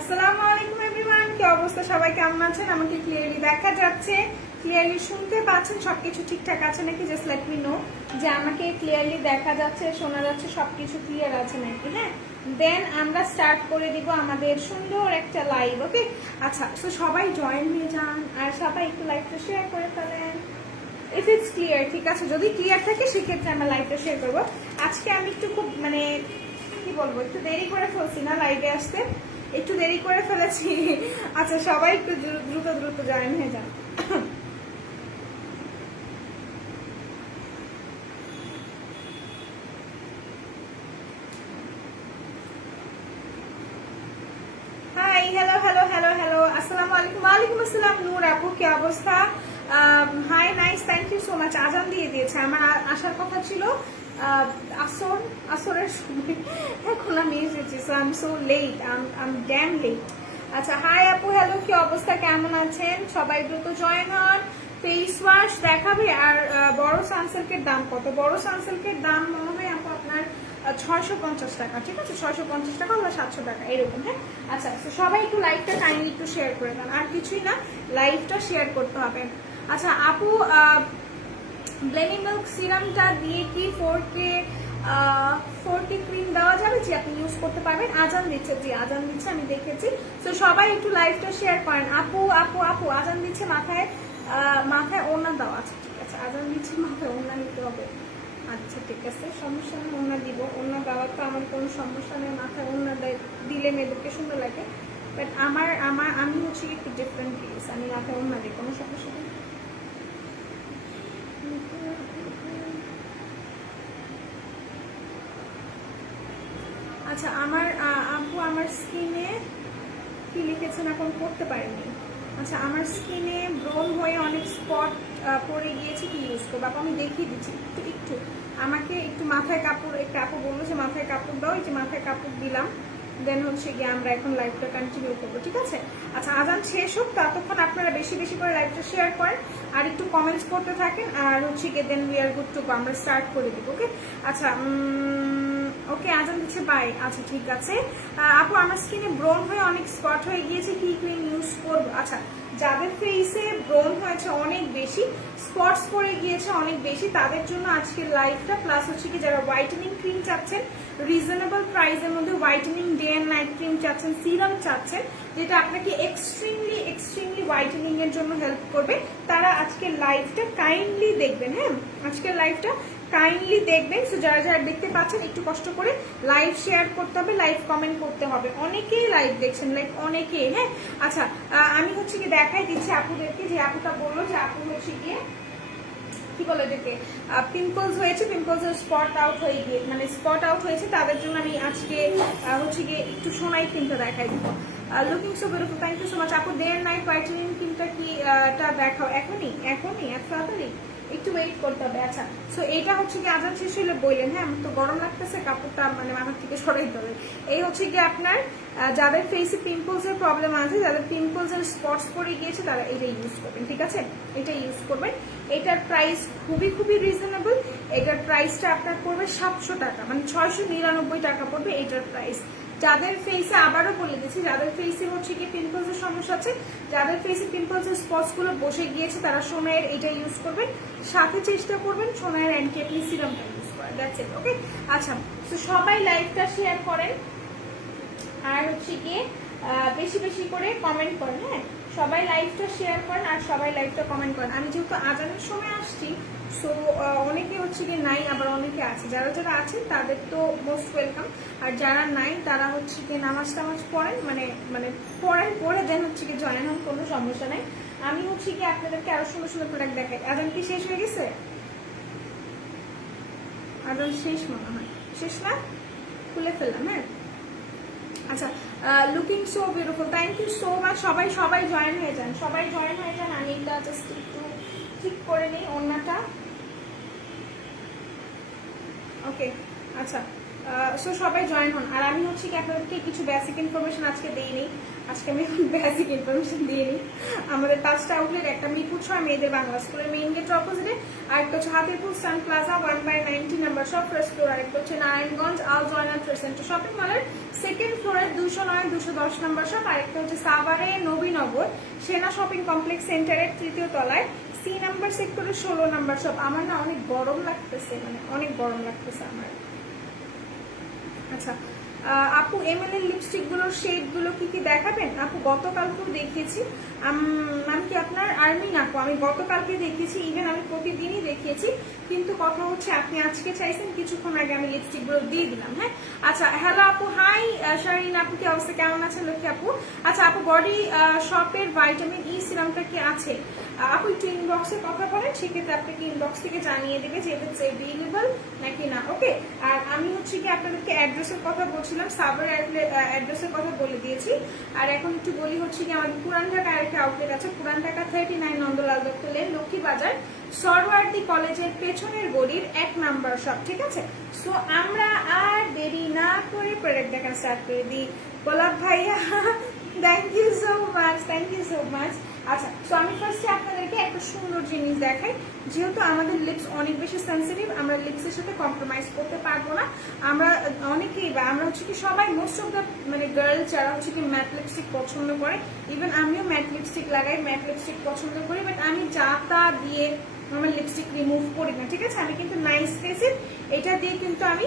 আসসালামু আলাইকুম এভরিওয়ান, কি অবস্থা? সবাই কেমন আছেন? আমাকে ক্লিয়ারলি দেখা যাচ্ছে, ক্লিয়ারলি শুনতে পাচ্ছেন? সবকিছু ঠিকঠাক আছে নাকি? জাস্ট লেট মি নো যে আমাকে ক্লিয়ারলি দেখা যাচ্ছে, শোনা যাচ্ছে, সবকিছু ক্লিয়ার আছে নাকি। হ্যাঁ, দেন আমরা স্টার্ট করে দিব আমাদের সুন্দর একটা লাইভ। ওকে, আচ্ছা, তো সবাই জয়েন হয়ে যান আর সবাই একটু লাইভটা শেয়ার করে ফেলেন ইফ ইটস ক্লিয়ার। ঠিক আছে, যদি ক্লিয়ার থাকে সেক্ষেত্রে আমরা লাইভটা শেয়ার করবো। আজকে আমি একটু খুব কি বলবো, একটু দেরি করে ফেলছি না লাইভে আসতে, একটু দেরি করে ফেলেছি। আচ্ছা, সবাই একটু দ্রুত দ্রুত জয়েন হয়ে যান। Hi, hello hello hello hello, আসসালামু আলাইকুম। ওয়ালাইকুম আসসালাম নূর আপু, কি অবস্থা? Hi, nice, thank you so much. আজান দিয়ে দিয়েছে, আমার আসার কথা ছিল আসরের সময়, এখন আমি এসেছি। So I am so late, I am damn late. আচ্ছা, হাই আপু, হ্যালো, কি অবস্থা, কেমন আছেন সবাই? দ্রুত জয়েন হন। ফেস ওয়াশ দেখাবে। আর বড় সানসিল্কের দাম কত? বড় সানসিল্কের দাম মনে হয় আপু আপনার 650 টাকা। ঠিক আছে, 650 টাকা বা 700 টাকা এরকম। হ্যাঁ, আচ্ছা, তো সবাই একটু লাইভটা কাইন্ডলি একটু শেয়ার করে দেন, আর কিছুই না, লাইভটা শেয়ার করতে হবে। আচ্ছা আপু, ব্লেমিং মিল্ক সিরামটা দিয়ে কি 4K ক্রিম দেওয়া যাবে? যে আপনি ইউজ করতে পারবেন। আজান দিচ্ছে, জি আজান দিচ্ছে, আমি দেখেছি। তো সবাই একটু লাইভটা শেয়ার করেন। আপু আপু আপু আজান দিচ্ছে, মাথায় ওড়না দেওয়া আছে। ঠিক আছে, আজান দিচ্ছে, মাথায় ওড়না নিতে হবে। আচ্ছা ঠিক আছে, সমস্যা নেই, ওড়না দিব। ওড়না দেওয়ার তো আমার কোনো সমস্যা নেই, মাথায় ওড়না দিলে মেয়েদেরকে সুন্দর লাগে। বাট আমি হচ্ছে একটু ডিফারেন্ট কেস, আমি মাথায় ওড়না দিই, কোনো সমস্যা নেই। আচ্ছা, আপু আমার স্কিনে কি লিখেছেন এখন পড়তে পারিনি। আচ্ছা, আমার স্কিনে ব্রন হয়ে অনেক স্পট পড়ে গিয়েছে, কি ইউজ করবো? আপু আমি দেখিয়ে দিচ্ছি, একটু একটু আমাকে একটু মাথায় কাপড়, একটা আপু বললো যে মাথায় কাপড় দাও, এই যে মাথায় কাপড় দিলাম। দেন হচ্ছে গিয়ে আমরা এখন লাইভটা কন্টিনিউ করবো। ঠিক আছে, আচ্ছা, আজান শেষ হোক, ততক্ষণ আপনারা বেশি বেশি করে লাইভটা শেয়ার করেন আর একটু কমেন্টস করতে থাকেন। আর হচ্ছে গিয়ে then we are good to go, আমরা স্টার্ট করে দিব। ওকে, আচ্ছা, ওকে, আজান দিচ্ছে, বাই। আচ্ছা ঠিক আছে আপু, আমার স্কিনে ব্রন হয়ে অনেক স্পট হয়ে গিয়েছে, কি ক্রিম ইউজ করবো? আচ্ছা, যাদের ফেসে ব্রন হয়েছে অনেক বেশি, স্পটস পড়ে গিয়েছে অনেক বেশি, তাদের জন্য আজকের লাইভটা। প্লাস হচ্ছে কি যারা হোয়াইটেনিং ক্রিম চাচ্ছেন রিজনেবল প্রাইসের মধ্যে, whitening day and night cream চাচ্ছেন, সিরাম চাচ্ছেন যেটা আপনাকে এক্সট্রিমলি হোয়াইটেনিং এর জন্য হেল্প করবে, তারা আজকের লাইভটা কাইন্ডলি দেখবেন। হ্যাঁ, আজকের লাইভটা কাইন্ডলি দেখবেন। সো যারা যারা দেখতে পাচ্ছেন একটু কষ্ট করে লাইভ শেয়ার করতে হবে, লাইভ কমেন্ট করতে হবে। অনেকেই লাইভ দেখছেন, লাইক অনেকেই। হ্যাঁ, আচ্ছা, আমি হচ্ছে কি দেখাই দিচ্ছি আপুদেরকে, যে আপুটা বললো যে আপু হচ্ছে গিয়ে কি বলে এটাকে, পিম্পলস হয়েছে, পিম্পলসের স্পট আউট হয়ে গিয়ে স্পট আউট হয়েছে, তাদের জন্য আমি আজকে হচ্ছে গিয়ে একটু সোনাই ক্রিমটা দেখাই দিব। Looking so beautiful, thank you so much আপু। ডে এন্ড নাইট হোয়াইটেনিং ক্রিমটা কি দেখাও? এখনই এত তাড়াতাড়ি? একটু ওয়েট করতে হবে। আচ্ছা, সো এটা হচ্ছে কি আজান শেষ হলে বললেন। হ্যাঁ, আমার তো গরম লাগতেছে, কাপড়টা মাথার থেকে সরাইতে হবে। এই হচ্ছে কি আপনার যাদের ফেসে পিম্পলস এর প্রবলেম আছে, যাদের পিম্পলস এর স্পটস পড়ে গিয়েছে, তারা এটা ইউজ করবেন। ঠিক আছে, এটা ইউজ করবেন। এটার প্রাইস খুবই খুবই রিজনেবল। এটার প্রাইসটা আপনার পড়বে 700 টাকা, 699 টাকা পড়বে এটার প্রাইস। যাদের ফেসে, আবারও বলে দিচ্ছি, যাদের ফেসে হচ্ছে কি পিম্পলস এর সমস্যা আছে, যাদের ফেসে পিম্পলস এর স্পটস গুলো বসে গিয়েছে, তারা সোনাইয়ের এটা ইউজ করবেন। সাথে চেষ্টা করবেন সোনাইয়ের অ্যান্টি সিরামটা ইউজ করার। That's it. ওকে, আচ্ছা, তো সবাই লাইভটা শেয়ার করেন আর হচ্ছে গিয়ে বেশি বেশি করে কমেন্ট করেন। হ্যাঁ, সবাই লাইভটা শেয়ার করেন আর সবাই লাইভটা কমেন্ট করেন। আমি যেহেতু আজানের সময় আসছি, সো অনেকে হচ্ছে গিয়ে নাই, আবার অনেকে আছে। যারা যারা আছেন তাদের তো মোস্ট ওয়েলকাম, আর যারা নাই তারা হচ্ছে গিয়ে নামাজ টামাজ পড়েন, পড়ে দেন হচ্ছে গিয়ে জয়েন হন, কোনো সমস্যা নাই। আমি হচ্ছে গিয়ে আপনাদেরকে আরো সুন্দর সুন্দর প্রোডাক্ট দেখাই। আজান কি শেষ হয়ে গেছে? আজান শেষ মনে হয়, শেষ না? খুলে ফেললাম। হ্যাঁ, আচ্ছা, looking so beautiful, thank you so much. সবাই জয়েন হয়ে যান, সবাই জয়েন হয়ে যান। আমি এটা জাস্ট একটু ঠিক করে নিই ওড়নাটা। ওকে, আচ্ছা, সো সবাই জয়েন হন। আর আমি হচ্ছে কি আপনাদেরকে কিছু বেসিক ইনফরমেশন আজকে দিইনি, আজকে আমি বেসিক ইনফরমেশন দিইনি। আমাদের 5টা আউটলেট, একটা মিরপুর 6 মেয়েদের বাংলা স্কুলের মেইন গেটের অপোজিটে, আর একটা হচ্ছে Hatirpur sun plaza 1/90 number shop first floor, আর একটা হচ্ছে নারায়ণগঞ্জ আল জয়না ট্রেড সেন্টার শপিং মলের সেকেন্ড ফ্লোরে 209 210 নাম্বার শপ, আর একটা হচ্ছে সাভারে নবীনগর সেনা শপিং কমপ্লেক্স সেন্টারের 3য় তলায় সি নাম্বার সেক্টরের 16 নাম্বার শপ। আমার না অনেক গরম লাগতেছে, মানে অনেক গরম লাগতেছে আমার। আচ্ছা আপু এমএল এর লিপস্টিক গুলোর শেড গুলো কি কি দেখাবেন? আপু গতকালকেও দেখিয়েছি, ম্যাম কি আপনার আর্মিন আপু, আমি গতকালকে দেখিয়েছি, ইভেন আমি প্রতিদিনই দেখিয়েছি, কিন্তু কথা হচ্ছে আপনি আজকে চাইছেন, কিছুক্ষণ আগে আমি লিপস্টিক গুলো দিয়ে দিলাম। হ্যাঁ আচ্ছা, হ্যালো আপু, হাই শারিন আপু, কি অবস্থা, কেমন আছেন লক্ষ্মী আপু? আচ্ছা আপু বডি শপের ভাইটামিন ই সিরামটা কি আছে? আপু একটু ইনবক্সে কথা বলেন, সেক্ষেত্রে আপনাকে ইনবক্স থেকে জানিয়ে দেবে যে এটা অ্যাভেলেবল নাকি না। ওকে, আর আমি হচ্ছে কি আপনাদেরকে অ্যাড্রেসের কথা বলছিলাম, সাভার অ্যাড্রেসের কথা বলে দিয়েছি। আর এখন একটু বলি হচ্ছে কি আমাদের পুরান ঢাকা আরেকটা আউটলেট আছে, পুরান ঢাকা 39 নন্দলাল দত্ত লেন, লক্ষ্মী বাজার, সরওয়ার্দী কলেজের পেছনের গলির 1 নাম্বার শপ। ঠিক আছে, সো আমরা আর দেরি না করে প্রোডাক্ট দেখা স্টার্ট করে দিই। গোলাপ ভাইয়া thank you so much, thank you so much. আচ্ছা, তো আমি ফার্স্টে আপনাদেরকে একটা সুন্দর জিনিস দেখাই। যেহেতু আমাদের লিপস অনেক বেশি সেন্সিটিভ, আমরা লিপসের সাথে কম্প্রোমাইজ করতে পারবো না। আমরা অনেকেই বা আমরা হচ্ছে কি সবাই মোস্ট অফ দ্য মানে গার্ল যারা হচ্ছে কি ম্যাট লিপস্টিক পছন্দ করে, ইভেন আমিও ম্যাট লিপস্টিক লাগাই, ম্যাট লিপস্টিক পছন্দ করি, বাট আমি যা তা দিয়ে আমার লিপস্টিক রিমুভ করি না। ঠিক আছে, আমি কিন্তু নাইস ফেসের এটা দিয়ে কিন্তু আমি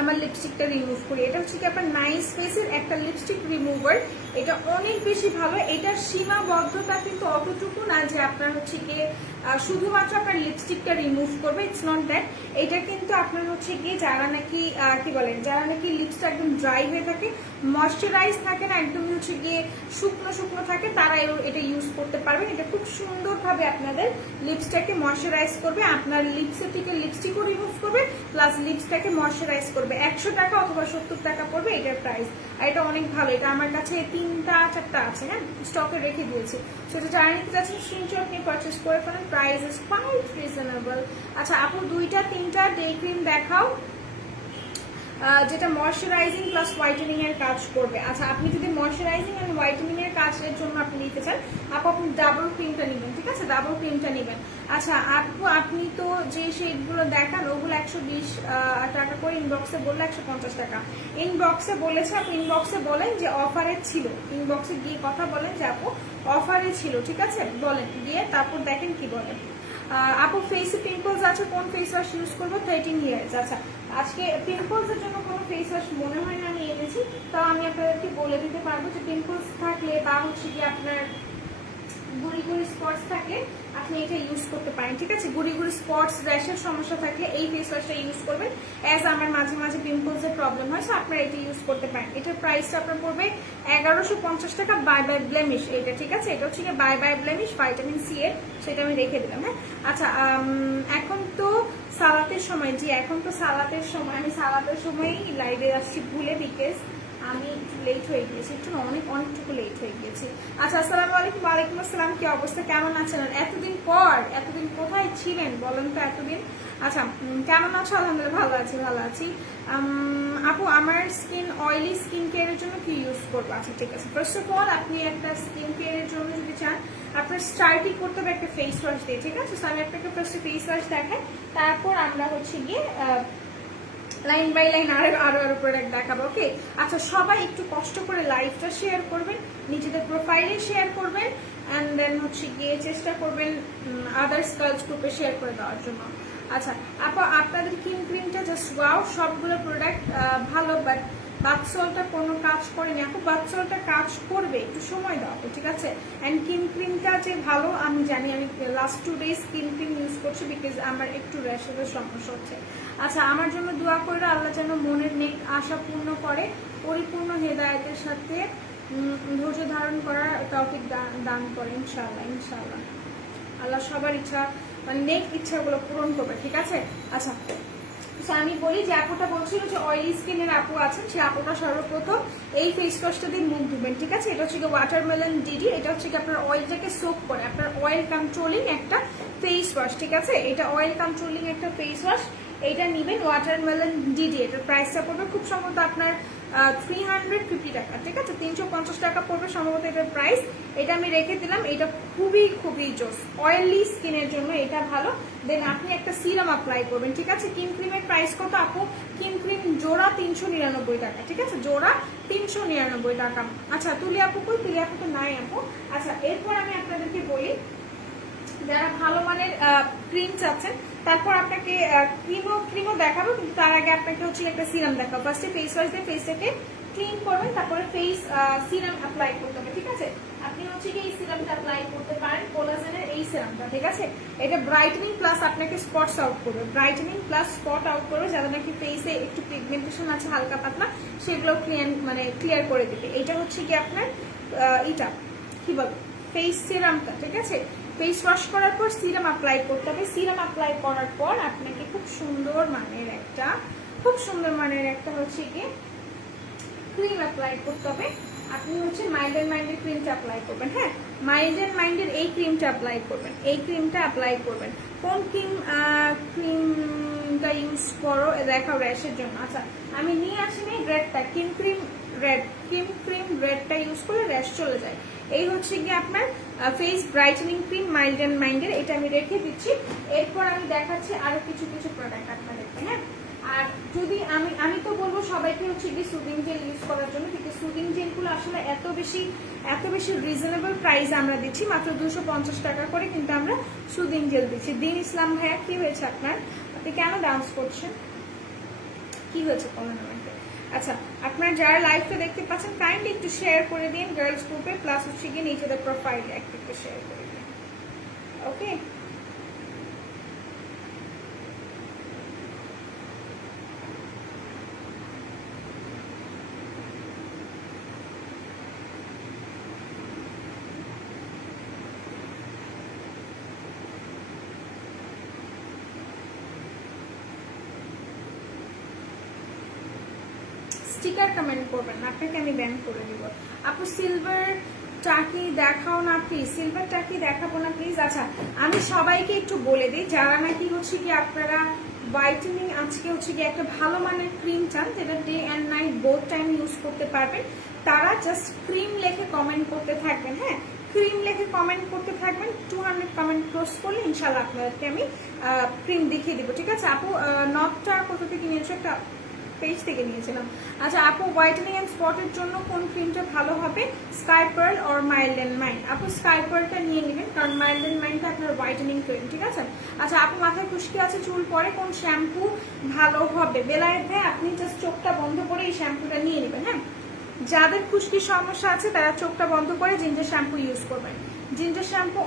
আমার লিপস্টিকটা রিমুভ করি। এটা হচ্ছে কি আপনার নাইস ফেসের একটা লিপস্টিক রিমুভার, এটা অনেক বেশি ভালো। এটার সীমাবদ্ধতা কিন্তু অতটুকু না যে আপনার হচ্ছে গিয়ে শুধুমাত্র আপনার লিপস্টিকটা রিমুভ করবে, ইটস নট দ্যাট। এটা কিন্তু আপনার হচ্ছে গিয়ে যারা নাকি কি বলেন, যারা নাকি লিপসটা একদম ড্রাই হয়ে থাকে, ময়শ্চারাইজ থাকে না, একদমই হচ্ছে গিয়ে শুকনো শুকনো থাকে, তারা এটা ইউজ করতে পারবেন। এটা খুব সুন্দরভাবে আপনাদের লিপসটাকে ময়শ্চারাইজ করবে, আপনার লিপসের থেকে লিপস্টিকও রিমুভ করবে, প্লাস লিপসটাকে ময়শ্চারাইজ করবে। 100 টাকা অথবা 70 টাকা পড়বে এটার প্রাইস, আর এটা অনেক ভালো। এটা আমার কাছে 3টা 4টা আছে, হ্যাঁ স্টকে রেখে দিয়েছি। সেটা যারা নিতে চাচ্ছেন স্ক্রিনশট নিয়ে পারচেস করে ফেলেন, প্রাইস ইজ কোয়াইট রিজনেবল। আচ্ছা আপু 2টা 3টা ডে ক্রিম দেখাও যেটা ময়শ্চারাইজিং প্লাস হোয়াইটেনিং এর কাজ করবে। আচ্ছা আপনি যদি ময়শ্চারাইজিং এন্ড হোয়াইটেনিং এর কাজের জন্য আপনি নিতে চান, আপনি ডাবল ক্রিমটা নেবেন। ঠিক আছে, ডাবল ক্রিমটা নেবেন। আচ্ছা আপু আপনি তো যে শেডগুলো দেখান ওগুলো 120 টাকা করে, ইনবক্সে বললে 150 টাকা। ইনবক্সে বলেছে, আপনি ইনবক্সে বলেন যে অফারে ছিল, ইনবক্সে গিয়ে কথা বলেন যে আপু অফারে ছিল। ঠিক আছে, বলেন গিয়ে, তারপর দেখেন কি বলেন। আপু ফেসে পিম্পলস আছে, কোন ফেস ওয়াশ ইউজ করবো? 13 ইয়ার্স। আচ্ছা আজকে পিম্পলস এর জন্য কোনো ফেস ওয়াশ মনে হয় না আমি এনেছি, তাও আমি আপনাদেরকে বলে দিতে পারবো যে পিম্পলস থাকলে বা হচ্ছে কি আপনার গুড়ি গুড়ি স্পটস থাকলে আপনি এটা ইউজ করতে পারেন। ঠিক আছে, গুড়ি গুড়ি স্পটস র্যাশের সমস্যা থাকলে এই ফেস ওয়াশটা ইউজ করবেন। অ্যাজ আমার মাঝে মাঝে পিম্পলসের প্রবলেম হয়, সো আপনারা এটা ইউজ করতে পারেন। এটার প্রাইসটা আপনার পড়বে 1150 টাকা, বাই বাই ব্লেমিশ এটা। ঠিক আছে, এটা হচ্ছে bye bye blemish vitamin C এর, সেটা আমি রেখে দিলাম। হ্যাঁ আচ্ছা এখন তো সালাতের সময়, জি এখন তো সালাতের সময়, আমি সালাতের সময়ই লাইভে আসছি ভুলে, বিকজ আমি একটু লেট হয়ে গিয়েছি, একটু অনেকটুকু লেট হয়ে গিয়েছি। আচ্ছা আসসালামু আলাইকুম। ওয়ালাইকুম আসসালাম, কি অবস্থা, কেমন আছেন? এতদিন পর, এতদিন কোথায় ছিলেন বলেন তো এতদিন? আচ্ছা কেমন আছো? আলহামদুলিল্লাহ ভালো আছি, ভালো আছি। আপু আমার স্কিন অয়েলি, স্কিন কেয়ারের জন্য কি ইউজ করবো? আচ্ছা ঠিক আছে, ফার্স্ট অফ অল আপনি একটা স্কিন কেয়ারের জন্য যদি চান, আপনার স্টার্টই করতে হবে একটা ফেস ওয়াশ দিয়ে। ঠিক আছে, আমি আপনাকে ফার্স্টে ফেস ওয়াশ দেখাই, তারপর আমরা হচ্ছে গিয়ে লাইন বাই লাইন আরো প্রোডাক্ট দেখাবো। ওকে আচ্ছা, সবাই একটু কষ্ট করে লাইভটা শেয়ার করবেন, নিজেদের প্রোফাইলে শেয়ার করবেন, অ্যান্ড দেন হচ্ছে গিয়ে চেষ্টা করবেন আদার্স গার্লস গ্রুপে শেয়ার করে দেওয়ার জন্য। আচ্ছা আপু আপনাদের ক্রিমটা জাস্ট ওয়াও, সবগুলো প্রোডাক্ট ভালো, বাট বাথসলটা কোনো কাজ করেনি। আপু বাথসলটা কাজ করবে, একটু সময় দাও। ঠিক আছে, অ্যান্ড ক্রিমটা যে ভালো আমি জানি, আমি লাস্ট 2 ডেজ ক্রিম ইউজ করছি, বিকজ আমার একটু র্যাশের সমস্যা হচ্ছে। আচ্ছা আমার জন্য দোয়া করে আল্লাহ যেন মনের নেক আশা পূর্ণ করে, পরিপূর্ণ হেদায়েতের সাথে ধৈর্য ধারণ করার তৌফিক দান করে ইনশাআল্লাহ। ইনশাআল্লাহ আল্লাহ সবার ইচ্ছা, মানে নেক ইচ্ছাগুলো পূরণ করবে। ঠিক আছে, আচ্ছা আমি বলি যে আপুটা বলছিল যে অয়েলি স্কিনের আপু আছেন, সে আপুটা সর্বপ্রথম এই ফেস ওয়াশটা দিয়ে মুখ ধুবেন। ঠিক আছে, এটা হচ্ছে ওয়াটারমেলন ডিডি, এটা হচ্ছে আপনার অয়েলটাকে সোক করে, আপনার অয়েল কন্ট্রোলিং একটা ফেস ওয়াশ। ঠিক আছে, এটা অয়েল কন্ট্রোলিং একটা ফেস ওয়াশ। এইটা নেবেন ওয়াটারমেলন ডিডি, এটার প্রাইসটা পড়বে খুব সম্ভবত আপনার 350 টাকা, ঠিক আছে, 350 টাকা পড়বে সম্ভবত এটার প্রাইস। এটা আমি রেখে দিলাম। এটা খুবই খুবই জোস, অয়েলি স্কিনের জন্য এটা ভালো। দেন আপনি একটা সিরাম অ্যাপ্লাই করবেন, ঠিক আছে। কিম ক্রিমের প্রাইস কত আপু? কিম ক্রিম জোড়া 399 টাকা, ঠিক আছে, জোড়া 399 টাকা। আচ্ছা তুলি আপু কই? তুলি আপু তো নাই আপু। আচ্ছা এরপর আমি আপনাদেরকে বলি যারা ভালো মানের ক্রিম চাচ্ছেন, তারপর আপনাকে ক্রিমও দেখাবো, কিন্তু তার আগে আপনাকে হচ্ছে একটা সিরাম দেখাবো। ফার্স্টে ফেস ওয়াশ দিয়ে ফেসটাকে ক্লিন করবেন, তারপরে ফেস সিরাম অ্যাপ্লাই করতে হবে, ঠিক আছে। আপনি হচ্ছে কি এই সিরামটা অ্যাপ্লাই করতে পারেন, কোলাজেনের এই সিরামটা, ঠিক আছে। এটা ব্রাইটেনিং প্লাস আপনাকে স্পটস আউট করবে, ব্রাইটেনিং প্লাস স্পট আউট করবে, যাদের নাকি ফেসে একটু পিগমেন্টেশন আছে হালকা পাতলা, সেগুলো ক্লিয়ার করে দেবে। এটা হচ্ছে কি আপনার এটা কি বল ফেস সিরামটা, ঠিক আছে। ফেস ওয়াশ করার পর সিরাম অ্যাপ্লাই করতে হবে। সিরাম অ্যাপ্লাই করার পর আপনাকে খুব সুন্দর মানের একটা হচ্ছে কি ক্রিম অ্যাপ্লাই করতে হবে। আপনি হচ্ছে মাইল্ড এন্ড মাইন্ডের ক্রিমটা অ্যাপ্লাই করবেন। হ্যাঁ, মাইল্ড এন্ড মাইন্ডের এই ক্রিমটা অ্যাপ্লাই করবেন, এই ক্রিমটা অ্যাপ্লাই করবেন। কোন ক্রিমটা ইউজ করো দেখাও র্যাশের জন্য? আচ্ছা আমি নিয়ে আসিনি রেডটা, কিম ক্রিম রেডটা ইউজ করলে র্যাশ চলে যায়। এই হচ্ছে গিয়ে আপনার face brightening cream mild and মাইন্ডের, এটা আমি রেখে দিচ্ছি। এরপর আমি দেখাচ্ছি আরো কিছু প্রোডাক্ট আপনাদেরকে। হ্যাঁ, আর যদি আমি তো বলবো সবাইকে হচ্ছে কি সুদিং জেল ইউজ করার জন্য, কিন্তু সুদিং জেলগুলো আসলে এত বেশি রিজনেবল প্রাইস আমরা দিচ্ছি, মাত্র 250 টাকা করে কিন্তু আমরা সুদিং জেল দিচ্ছি। দিন ইসলাম ভাইয়া কি হয়েছে আপনার? আপনি কেন ডান্স করছেন? কি হয়েছে বলেন আমাকে। আচ্ছা আপনারা যারা লাইভটা দেখতে পাচ্ছেন কাইন্ডলি একটু শেয়ার করে দিন গার্লস গ্রুপে, প্লাস হচ্ছে গিয়ে নিচেদের প্রোফাইলে একটু শেয়ার করে দিন। ওকে, স্টিকার কমেন্ট করবেন না, আপনাকে আমি ব্যান করে দিব। আপু সিলভার টাকি দেখাও না প্লিজ, সিলভার টাকি দেখাবো না প্লিজ। আচ্ছা আমি সবাইকে একটু বলে দিই, যারা নাকি হচ্ছে কি আপনারা হোয়াইটেনিং আজকে হচ্ছে কি একটা ভালো মানের ক্রিম চান যেটা day and night both time use করতে পারবেন, তারা জাস্ট ক্রিম লেখে কমেন্ট করতে থাকবেন। হ্যাঁ, ক্রিম লেখে কমেন্ট করতে থাকবেন। 200 কমেন্ট ক্লোজ করলে ইনশাল্লাহ আপনাদেরকে আমি ক্রিম দেখিয়ে দিব, ঠিক আছে। আপু নটটা কোথা থেকে নিয়েছো? একটা পেজ থেকে নিয়েছিলাম। আচ্ছা আপু হোয়াইটেনিং এন্ড স্পটের জন্য কোন ক্রিমটা ভালো হবে, sky pearl or mild and mind? আপু স্কাই পার্লটা নিয়ে নেবেন, কারণ মাইল্ড এন্ড মাইন্ডটা আপনার হোয়াইটেনিং ক্রিম, ঠিক আছে। আচ্ছা আপু মাথায় খুশকি আছে, চুল পরে, কোন শ্যাম্পু ভালো হবে? বেলায়েত ভাই আপনি জাস্ট চোখটা বন্ধ করে এই শ্যাম্পুটা নিয়ে নেবেন। হ্যাঁ, যাদের খুশকির সমস্যা আছে তারা চোখটা বন্ধ করে জিঞ্জার শ্যাম্পু ইউজ করবেন। জিঞ্জার শ্যাম্পু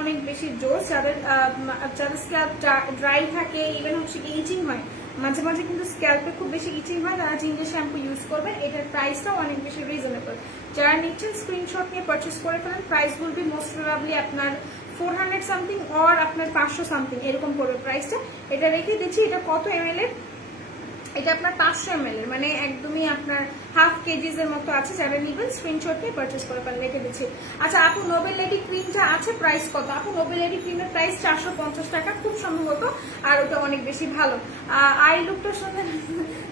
অনেক বেশি জোস। যাদের স্ক্যাল্প ড্রাই থাকে, ইভেন হচ্ছে কি ইচিং হয়, মাঝে মাঝে কিন্তু স্ক্যাল্পে খুব বেশি ইচিং হয়, তারা জিঞ্জার শ্যাম্পু ইউজ করবেন। এটার প্রাইসটাও অনেক বেশি রিজনেবল। যারা নিচ্ছেন স্ক্রিনশট নিয়ে পারচেস করে ফেলেন। প্রাইস বলবি মোস্ট প্রবাবলি আপনার 400 সামথিং অর আপনার 500 সামথিং এরকম পড়বে প্রাইসটা। এটা রেখে দিচ্ছি। এটা কত ml এর? এটা আপনার 500 ml এর, মানে একদমই আপনার হাফ কেজিস এর মতো আছে। যারা নিবেন স্ক্রিনশট নিয়ে পারচেস করে ফেলেন, রেখে দিচ্ছি। আচ্ছা আপু নোবেল লেডি ক্রিমটা আছে, প্রাইস কত? আপু নোবেল লেডি ক্রিমের প্রাইস 450 টাকা খুব সম্ভবত, আর ওটা অনেক বেশি ভালো। আই লুকটা সুন্দর,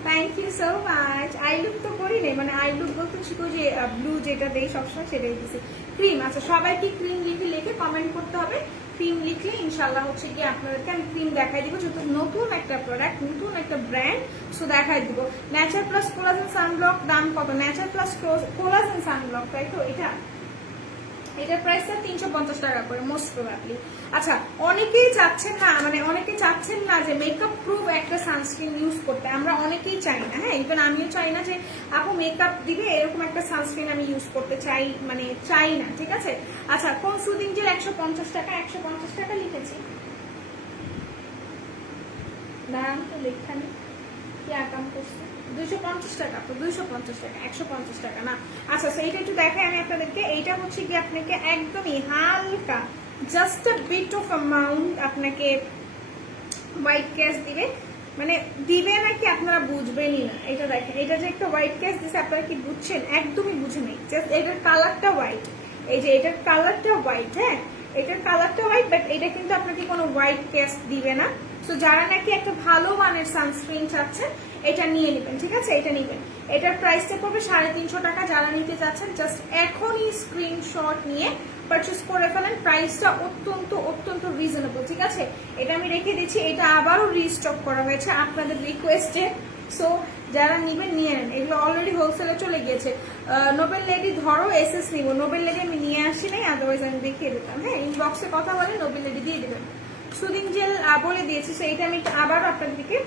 thank you so much. Eye look তো করি নেই, মানে আই লুক বলতে শিখো যে ব্লু যেটা দেই সবসময় সেটাই দিচ্ছি। ক্রিম, আচ্ছা সবাইকে ক্রিম লিখে কমেন্ট করতে হবে। ক্রিম লিখলে ইনশাল্লাহ হচ্ছে কি আপনাদেরকে আমি ক্রিম দেখাই দিব, যেহেতু নতুন একটা প্রোডাক্ট, নতুন একটা ব্র্যান্ড, সো দেখাই দিব। ন্যাচার প্লাস কোলাজেন সানব্লক দাম কত? ন্যাচার প্লাস কোলাজেন সানব্লক, তাই তো এটার প্রাইসটা 350 টাকা করে মোস্ট প্রবাবলি। আচ্ছা অনেকেই চাচ্ছেন না যে মেকআপ প্রুফ একটা সানস্ক্রিন ইউজ করতে, আমরা অনেকেই চাই না। হ্যাঁ, ইভেন আমিও চাই না যে আপু মেকআপ দিবে এরকম একটা সানস্ক্রিন আমি ইউজ করতে চাই না, ঠিক আছে। আচ্ছা কোন সুদিং জেল 150 টাকা? 150 টাকা লিখেছি, দাম তো লেখা নেই, কি আকাম করছে? 250 টাকা, তো 250 টাকা, 150 টাকা না। আচ্ছা এইটা একটু দেখাই আমি আপনাদেরকে। এইটা হচ্ছে কি আপনাকে একদমই হালকা just a bit of amount আপনাকে হোয়াইট ক্যাশ দিবে নাকি আপনারা বুঝবেনই না। এটা দেখেন, এটা যে একটা হোয়াইট ক্যাশ দিচ্ছে আপনারা কি বুঝছেন? একদমই বুঝে নেই। জাস্ট এটার কালারটা হোয়াইট, এই যে এটার কালারটা হোয়াইট। হ্যাঁ, এটার কালারটা হোয়াইট, বাট এটা কিন্তু আপনাকে কোনো হোয়াইট ক্যাশ দিবে না। সো যারা নাকি একটা ভালো মানের সানস্ক্রিন চাচ্ছেন এটা নিয়ে নেবেন, ঠিক আছে, এটা নেবেন। এটার প্রাইসটা পড়বে 350 টাকা। যারা নিতে চাচ্ছেন জাস্ট এখনই স্ক্রিনশট নিয়ে পারচেস করে ফেলেন। প্রাইসটা অত্যন্ত অত্যন্ত রিজনেবল, ঠিক আছে। এটা আমি রেখে দিচ্ছি, এটা আবারও রিস্টক করা হয়েছে আপনাদের রিকোয়েস্টে। সো যারা নিবেন নিয়ে নেন, এগুলো অলরেডি হোলসেলে চলে গিয়েছে। নোবেল লেডি ধরো এসএস নিব, নোবেল লেডি আমি নিয়ে আসি নাই, আদারওয়াইজ আমি দেখিয়ে দিতাম। হ্যাঁ, ইনবক্সে কথা বলে নোবেল লেডি দিয়ে দেবেন। সুদিং জেল বলে দিয়েছি, সো এইটা আমি আবার আপনাদেরকে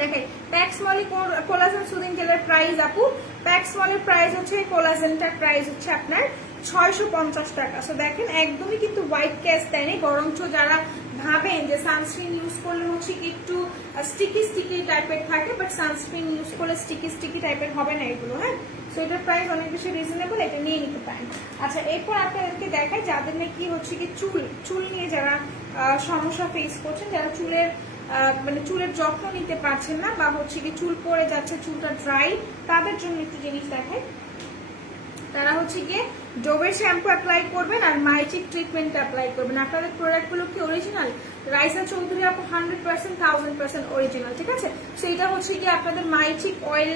দেখেন। প্যাক্স মলি কোলাজেন সুদিং জেলের প্রাইস আপু, প্যাক্স মলের প্রাইস হচ্ছে, কোলাজেনটার প্রাইস হচ্ছে আপনার 650 টাকা। সো দেখেন একদমই কিন্তু হোয়াইট ক্যাস্ট দেয়নি, বরঞ্চ যারা ভাবেন যে সানস্ক্রিন ইউজ করলে হচ্ছে কি একটু স্টিকি স্টিকি টাইপের থাকে, বাট সানস্ক্রিন ইউজ করলে স্টিকি স্টিকি টাইপের হবে না এগুলো। হ্যাঁ, সো এটার প্রাইস অনেক বেশি রিজনেবল, এটা নিয়ে নিতে পারেন। আচ্ছা, এরপর আপনাদেরকে দেখায় যাদের নাকি হচ্ছে কি চুল নিয়ে যারা সমস্যা ফেস করছেন, যারা চুলের মানে চুলের যত্ন নিতে পারছেন না, বা হচ্ছে কি চুল পড়ে যাচ্ছে, চুলটা ড্রাই, তাদের জন্য একটু জিনিস দেখায়। তারা হচ্ছে গিয়ে ডোভের শ্যাম্পু অ্যাপ্লাই করবেন আর মাইচিক ট্রিটমেন্ট অ্যাপ্লাই করবেন। আপনাদের প্রোডাক্টগুলো কি অরিজিনাল? রাইসা চৌধুরী আপু 100% 1000% অরিজিনাল, ঠিক আছে। সো এটা হচ্ছে গিয়ে আপনাদের মাইচিক অয়েল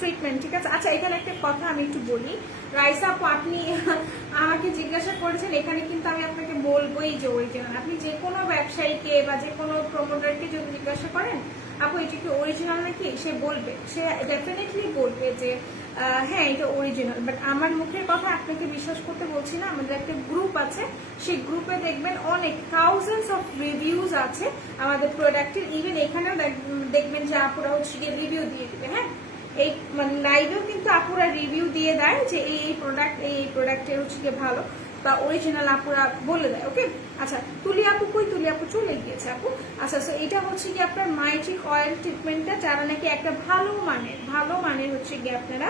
ট্রিটমেন্ট, ঠিক আছে। আচ্ছা, এখানে একটা কথা আমি একটু বলি। রাইসা আপু, আপনি আমাকে জিজ্ঞাসা করেছেন, এখানে কিন্তু আমি আপনাকে বলবোই যে অরিজিনাল। আপনি যে কোনো ব্যবসায়ীকে বা যে কোনো প্রমোটারকে যদি জিজ্ঞাসা করেন আপু এটা কি অরিজিনাল নাকি, সে বলবে, সে ডেফিনেটলি বলবে যে হ্যাঁ এটা অরিজিনাল। বাট আমার মুখের কথা আপনাকে বিশ্বাস করতে বলছি না। আমাদের একটা গ্রুপ আছে, সেই গ্রুপে দেখবেন অনেক থাউজেন্ডস অফ রিভিউজ আছে আমাদের প্রোডাক্টের। ইভেন এখানেও দেখবেন যে আপুরা হচ্ছে গিয়ে রিভিউ দিয়ে দিবে। হ্যাঁ, এই মানে লাইভেও কিন্তু আপুরা রিভিউ দিয়ে দেয় যে এই প্রোডাক্ট এই প্রোডাক্টের হচ্ছে গিয়ে ভালো বা অরিজিনাল, আপুরা বলে দেয়। ওকে, আচ্ছা, তুলি আপু কই? তুলি আপু চলে গিয়েছে আপু। আচ্ছা, সো এটা হচ্ছে কি আপনার মাইচিক অয়েল ট্রিটমেন্টটা, যারা নাকি একটা ভালো মানের হচ্ছে গিয়ে আপনারা।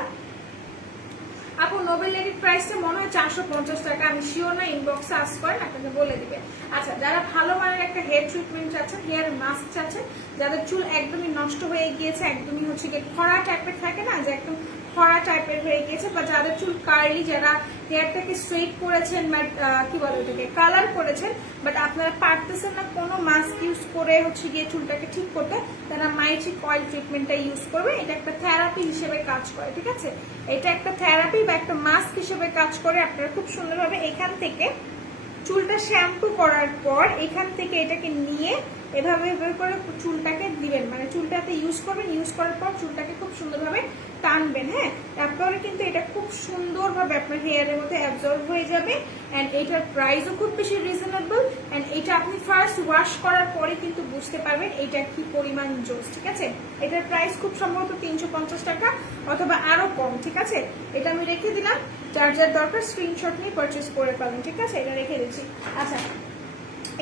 আপু নোবেল লেডির প্রাইসটা মনে হয় 450 টাকা, আমি শিওর না, ইনবক্সে আস্ক করেন, আপনাকে বলে দিবে। আচ্ছা, যারা ভালো মানের একটা হেয়ার ট্রিটমেন্ট চাচ্ছেন, হেয়ার মাস্ক চাচ্ছেন, যাদের চুল একদমই নষ্ট হয়ে গিয়েছে, একদমই হচ্ছে গিয়ে খরা টাইপের থাকে না, যে একদম খরা টাইপের হয়ে গিয়েছে, বা যাদের চুল কার্লি, যারা হেয়ারটাকে স্ট্রেট করেছেন বাট কি বলে ওটাকে কালার করেছেন, বাট আপনারা পারতেছেন না কোনো মাস্ক ইউজ করে হচ্ছে গিয়ে চুলটাকে ঠিক করতে, তারা মাইচিক অয়েল ট্রিটমেন্টটা ইউজ করবে। এটা একটা থেরাপি হিসেবে কাজ করে, ঠিক আছে। এটা একটা থেরাপি বা একটা মাস্ক হিসেবে কাজ করে। আপনারা খুব সুন্দরভাবে এখান থেকে চুলটা শ্যাম্পু করার পর এখান থেকে এটাকে নিয়ে এভাবে এভাবে করে চুলটাকে দিবেন, মানে চুলটাতে ইউজ করবেন, ইউজ করার পর চুলটাকে খুব সুন্দরভাবে টানবেন। হ্যাঁ, তারপরে কিন্তু এটা খুব সুন্দরভাবে আপনার হেয়ারের মধ্যে অ্যাবজর্ব হয়ে যাবে। অ্যান্ড এটার প্রাইসও খুব বেশি রিজনেবল। অ্যান্ড এটা আপনি ফার্স্ট ওয়াশ করার পরে কিন্তু বুঝতে পারবেন এটা কি পরিমাণ জোস, ঠিক আছে। এটার প্রাইস খুব সম্ভবত 350 টাকা অথবা আরো কম, ঠিক আছে। এটা আমি রেখে দিলাম, যার যার দরকার স্ক্রিনশট নিয়ে পারচেস করে ফেলেন, ঠিক আছে। এটা রেখে দিচ্ছি। আচ্ছা,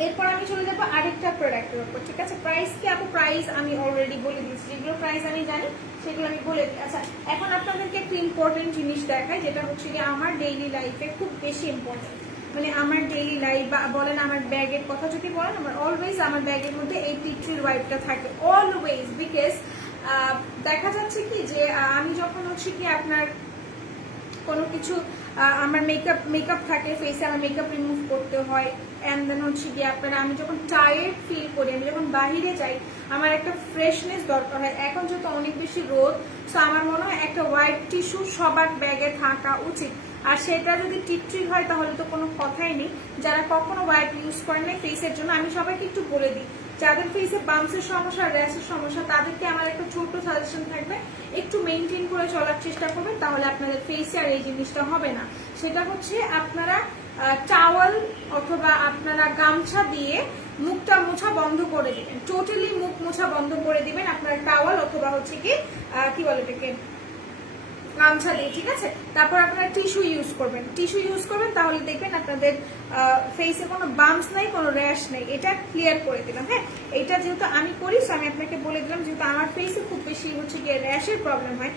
এরপর আমি চলে যাবো আরেকটা প্রোডাক্টের উপর, ঠিক আছে। প্রাইস কি আপু? প্রাইস আমি অলরেডি বলে দিচ্ছি, যেগুলো প্রাইস আমি জানি সেগুলো আমি বলে দিই। আচ্ছা, এখন আপনাদেরকে একটা ইম্পর্টেন্ট জিনিস দেখাই, যেটা হচ্ছে কি আমার ডেইলি লাইফে খুব বেশি ইম্পর্টেন্ট। মানে আমার ডেইলি লাইফ বা বলেন আমার ব্যাগের কথা যদি বলেন, আমার অলওয়েজ আমার ব্যাগের মধ্যে এই টি ট্রির ওয়াইপটা থাকে, অলওয়েজ। বিকজ দেখা যাচ্ছে কি যে আমি যখন হচ্ছে কি আপনার কোনো কিছু আমার মেকআপ থাকে ফেসে, আমার মেকআপ রিমুভ করতে হয়, অ্যান্ড দেন হচ্ছে গিয়ে আপনারা আমি যখন টায়ার্ড ফিল করি, আমি যখন বাহিরে যাই, আমার একটা ফ্রেশনেস দরকার হয়। এখন যেহেতু অনেক বেশি রোদ, সো আমার মনে হয় একটা হোয়াইট টিস্যু সবার ব্যাগে থাকা উচিত। আর সেটা যদি টিট্রি হয় তাহলে তো কোনো কথাই নেই। যারা কখনো হোয়াইট ইউজ করেন না ফেসের জন্য, আমি সবাইকে একটু বলে দিই, যাদের ফেসে বাম্পসের সমস্যা, র্যাশের সমস্যা, তাদেরকে আমার একটা ছোট্ট সাজেশন থাকবে, একটু মেনটেন করে চলার চেষ্টা করবেন, তাহলে আপনাদের ফেসে আর এই জিনিসটা হবে না। সেটা হচ্ছে আপনারা টাওয়াল অথবা আপনারা গামছা দিয়ে মুখটা মোছা বন্ধ করে দিবেন, টোটালি মুখ মোছা বন্ধ করে দিবেন আপনারা টাওয়াল অথবা হচ্ছে কি বলে এটাকে গামছা দিয়ে, ঠিক আছে। তারপর আপনারা টিস্যু ইউজ করবেন, তাহলে দেখবেন আপনাদের ফেসে কোনো বাম্পস নাই, কোনো র্যাশ নেই। এটা ক্লিয়ার করে দিলাম। হ্যাঁ, এটা যেহেতু আমি করি, আমি আপনাকে বলে দিলাম, যেহেতু আমার ফেসে খুব বেশি হচ্ছে গিয়ে র্যাশের প্রবলেম হয়,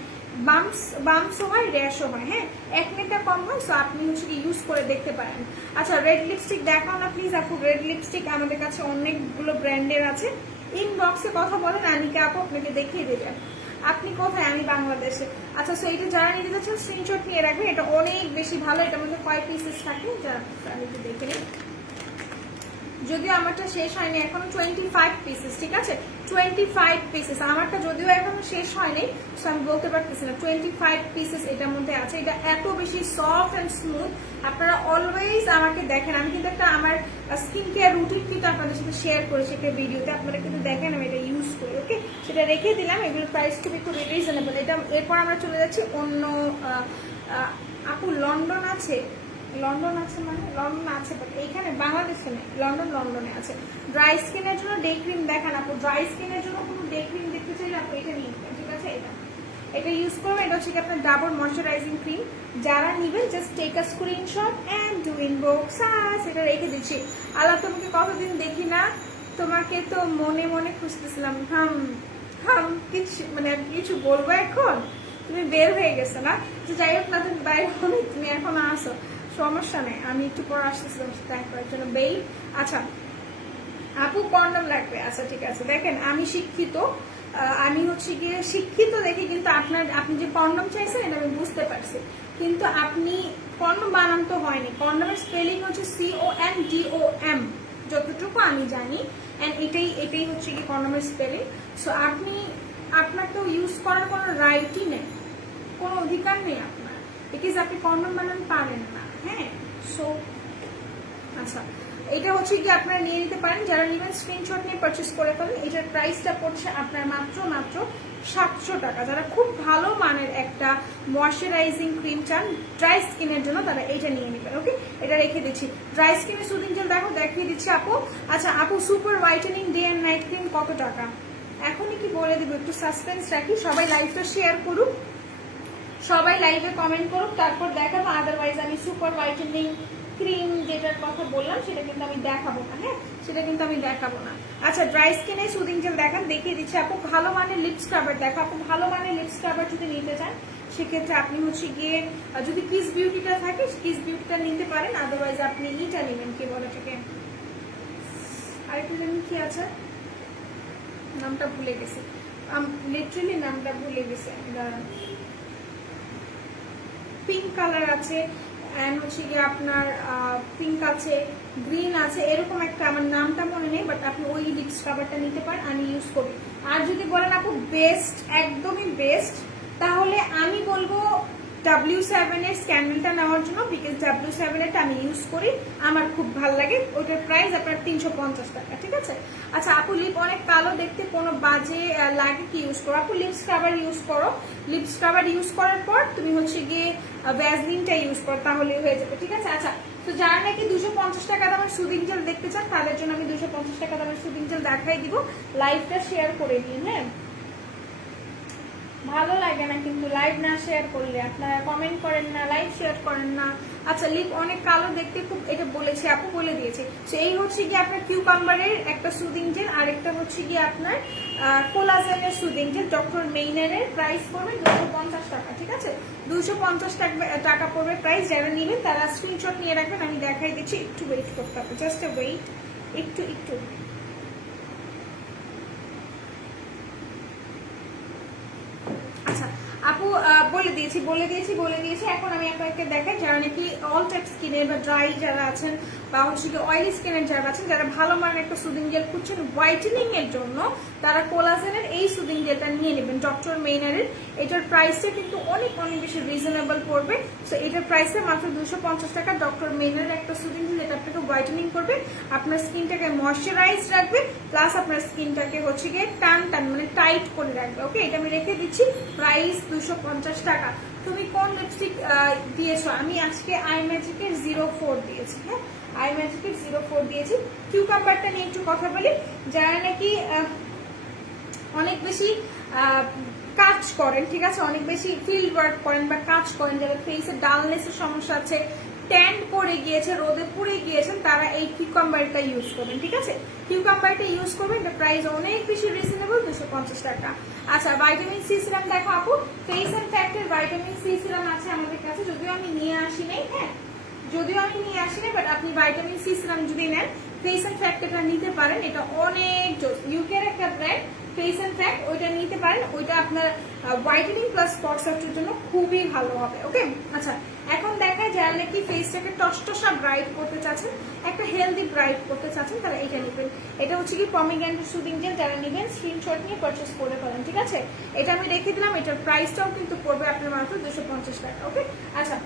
বাম্পসও হয়, র্যাশও হয়। হ্যাঁ, একনেটা কম হয়, সো আপনি হচ্ছে ইউজ করে দেখতে পারেন। আচ্ছা, রেড লিপস্টিক দেখাও না প্লিজ আপু। রেড লিপস্টিক আমাদের কাছে অনেকগুলো ব্র্যান্ডের আছে, ইনবক্সে কথা বলেন, আনিকা আপু আপনাকে দেখিয়ে দেবেন। আপনি কোথায়? আমি বাংলাদেশে। আচ্ছা, সো এটা যারা নিতে যাচ্ছেন স্ক্রিনশট নিয়ে রাখবেন, এটা অনেক বেশি ভালো। এটার মধ্যে কয় পিসেস থাকে যা আমি একটু দেখে নিই। যদিও আমারটা শেষ হয়নি এখনো 25 পিসেস, ঠিক আছে 25 পিসেস, আমারটা যদিও এখনো শেষ হয়নি, সো আমি বলতে পারতেছি না। 25 পিসেস এটার মধ্যে আছে। এটা এত বেশি সফট অ্যান্ড স্মুথ। আপনারা অলওয়েজ আমাকে দেখেন, আমি কিন্তু একটা আমার স্কিন কেয়ার রুটিন কিন্তু আপনাদের সাথে শেয়ার করেছি একটা ভিডিওতে, আপনারা কিন্তু দেখেন আমি এটা ইউজ করি। ওকে, সেটা রেখে দিলাম। এগুলোর প্রাইস খুবই খুবই রিজনেবল। এটা এরপর আমরা চলে যাচ্ছি অন্য। আপু লন্ডন আছে? লন্ডন আছে মানে লন্ডন আছে, বাট এইখানে বাংলাদেশে নেই, লন্ডনে আছে। ড্রাই স্কিনের জন্য ডে ক্রিম দেখান আপু। ড্রাই স্কিনের জন্য কোনো ডে ক্রিম দেখতে চাইলে আপু এটা নিয়ে নেবেন, ঠিক আছে। এটা ইউজ করবেন। এটা হচ্ছে আপনার ডাবর ময়শ্চারাইজিং ক্রিম। যারা নিবেন just take a screenshot and do inbox us. এটা রেখে দিচ্ছি। আল্লাহ, তোমাকে কতদিন দেখি না, তোমাকে তো মনে মনে খুঁজতেছিলাম। কিছু মানে কিছু বলবো এখন, তুমি বের হয়ে গেছো না, তো যাই হোক না, তুমি বাইরে হবে, তুমি এখন আসো, সমস্যা নেই, আমি একটু পর আসতেছিলাম ট্যাগ করার জন্য। বেই আচ্ছা আপু কন্ডম লাগবে, আচ্ছা ঠিক আছে। দেখেন আমি শিক্ষিত, আমি হচ্ছে গিয়ে শিক্ষিত দেখে কিন্তু আপনি যে কন্ডম চাইছেন এটা আমি বুঝতে পারছি, কিন্তু আপনি কন্ডম বানান তো হয়নি। কন্ডমের স্পেলিং হচ্ছে CONDOM যতটুকু আমি জানি, এন্ড এটাই হচ্ছে কি কন্ডমের স্পেলিং। সো আপনার তো ইউজ করার কোনো রাইটই নেই, কোনো অধিকার নেই আপনার, বিকজ আপনি কন্ডম বানান পারেন না। হ্যাঁ, সো আচ্ছা এটা হচ্ছে কি আপনারা নিয়ে নিতে পারেন। যারা নেবেন স্ক্রিনশট নিয়ে পারচেস করে ফেলেন। এটার প্রাইসটা পড়ছে আপনার মাত্র 700 টাকা। যারা খুব ভালো মানের একটা ময়শ্চারাইজিং ক্রিম চান ড্রাই স্কিনের জন্য, তারা এটা নিয়ে নেবেন। ওকে, এটা রেখে দিচ্ছি। ড্রাই স্কিনের সুদিং জেল দেখিয়ে দিচ্ছি আপু। আচ্ছা আপু, super whitening day and night cream কত টাকা? এখনই কি বলে দিব, একটু সাসপেন্স রাখি। সবাই লাইভটা শেয়ার করুক, সবাই লাইভে কমেন্ট করুক, তারপর দেখাবো। আদারওয়াইজ আমি সুপার হোয়াইটেনিং ক্রিম যেটার কথা বললাম সেটা কিন্তু আমি দেখাবো না। হ্যাঁ, সেটা কিন্তু আমি দেখাবো না। আচ্ছা, ড্রাই স্কিনে সুদিং জেল দেখান, দেখিয়ে দিচ্ছি আপু। ভালো মানের লিপ স্ক্রাবার দেখো আপু। ভালো মানের লিপ স্ক্রাবার যদি নিতে চান সেক্ষেত্রে আপনি হচ্ছে গিয়ে যদি কিস বিউটিটা থাকে কিস বিউটিটা নিতে পারেন। আদারওয়াইজ আপনি ইটা নেবেন, কি বলে এটাকে, আরেকটা জানেন কি আছে, নামটা ভুলে গেছি, লিটারালি নামটা ভুলে গেছে। পিঙ্ক কালার আছে, এন্ড হচ্ছে গিয়ে আপনার পিঙ্ক আছে, গ্রিন আছে, এরকম একটা, আমার নামটা মনে নেই, বাট আপনি ওই লিপ স্ক্রাবারটা নিতে পারেন, আমি ইউজ করি। আর যদি বলেন আপু বেস্ট, একদমই বেস্ট, তাহলে আমি বলবো W7 এর স্ক্যান্ডেলটা নেওয়ার জন্য, বিকজ W7 এরটা আমি ইউজ করি, আমার খুব ভালো লাগে। ওটার প্রাইস আপনার 350 টাকা, ঠিক আছে। আচ্ছা আপু, লিপ অনেক কালো দেখতে, কোনো বাজে লাগে কি ইউজ করো? আপু লিপ স্ক্রাবার ইউজ করো। লিপ স্ক্রাবার ইউজ করার পর তুমি হচ্ছে গিয়ে ভ্যাসলিনটা ইউজ করো, তাহলে হয়ে যাবে, ঠিক আছে। আচ্ছা, তো যারা নাকি 250 টাকা দামের সুদিং জেল দেখতে চান তাদের জন্য আমি 250 টাকা দামের সুদিং জেল দেখাই দিব। লাইভটা শেয়ার করে দিন। হ্যাঁ, ভালো লাগে না কিন্তু লাইভ না শেয়ার করলে, আপনারা কমেন্ট করেন না, লাইভ শেয়ার করেন না। আচ্ছা, লিপ অনেক কালো দেখতে, খুব এটা বলেছি আপু, বলে দিয়েছে। তো এই হচ্ছে গিয়ে আপনার কিউকাম্বারের একটা সুদিং জেল, আর একটা হচ্ছে গিয়ে আপনার কোলাজেনের সুদিং জেল। ডক্টর মেইনারের প্রাইস পড়বে 250 টাকা, ঠিক আছে। 250 টাকা পড়বে প্রাইস। যারা নেবেন তারা স্ক্রিনশট নিয়ে রাখবেন, আমি দেখাই দিচ্ছি। একটু ওয়েট করতে হবে, জাস্ট ওয়েট, একটু আপু বলে দিয়েছি। এখন আমি আপনাকে দেখাই, যারা নাকি অল টাইপ স্কিনের বা ড্রাই যারা আছেন, বা হচ্ছে কি অয়েলি স্কিনের যারা আছেন, যারা ভালো মানের একটা সুদিং জেল খুঁজছেন হোয়াইটেনিং এর জন্য, তারা কোলাজেনের এই সুদিং জেলটা নিয়ে নেবেন ডক্টর মেইনারের। এটার প্রাইসটা কিন্তু অনেক বেশি রিজনেবল পড়বে। সো এটার প্রাইসটা মাত্র 250 টাকা। ডক্টর মেইনারের একটা সুদিং জেল, যেটা আপনাকে হোয়াইটেনিং করবে, আপনার স্কিনটাকে ময়শ্চারাইজ রাখবে, প্লাস আপনার স্কিনটাকে হচ্ছে গিয়ে টান মানে টাইট করে রাখবে। ওকে, এটা আমি রেখে দিচ্ছি। প্রাইস 250 টাকা। তুমি কোন লিপস্টিক দিয়েছো? আমি আজকে আই ম্যাজিকের 04 দিয়েছি। হ্যাঁ, আই ম্যাজিকের 04 দিয়েছি। কিউকাম্বারটা নিয়ে একটু কথা বলি। যারা নাকি অনেক বেশি কাজ করেন, ঠিক আছে, অনেক বেশি ফিল্ড ওয়ার্ক করেন বা কাজ করেন, যারা ফেসে ডালনেসের সমস্যা আছে, ট্যান পড়ে গিয়েছে, রোদে পুড়ে গিয়েছেন, তারা এই কিউকাম্বারটা ইউজ করবেন, ঠিক আছে। কিউকাম্বারটা ইউজ করবেন, এটা প্রাইস অনেক বেশি রিজনেবল, 250 টাকা। আচ্ছা, ভাইটামিন সি সিরাম দেখো আপু। ফেস এন্ড ফ্যাক্টের ভাইটামিন সি সিরাম আছে আমাদের কাছে, যদিও আমি নিয়ে আসি নাই। হ্যাঁ, বাট আপনি ভাইটামিন সি সিরাম যদি নেন, ফেস এন্ড ফ্যাক্টরটা নিতে পারেন। এটা অনেক জোস, ইউকের একটা ব্র্যান্ড, ফেস এন্ড ফ্যাক্ট, ওইটা নিতে পারেন। ওইটা আপনার হোয়াইটেনিং প্লাস স্পট সার্চের জন্য খুবই ভালো হবে। ওকে, আচ্ছা এখন দেখায় যারা নাকি ফেসটাকে টসটসা ব্রাইট করতে চাচ্ছেন, একটা হেলদি ব্রাইট করতে চাচ্ছেন, তারা এটা নেবেন। এটা হচ্ছে কি পমিগ্রেনেট সুদিং জেল, যারা নেবেন স্ক্রিনশট নিয়ে পারচেস করে ফেলেন, ঠিক আছে? এটা আমি রেখে দিলাম, এটার প্রাইসটাও কিন্তু পড়বে আপনার মাত্র 250 টাকা। ওকে, আচ্ছা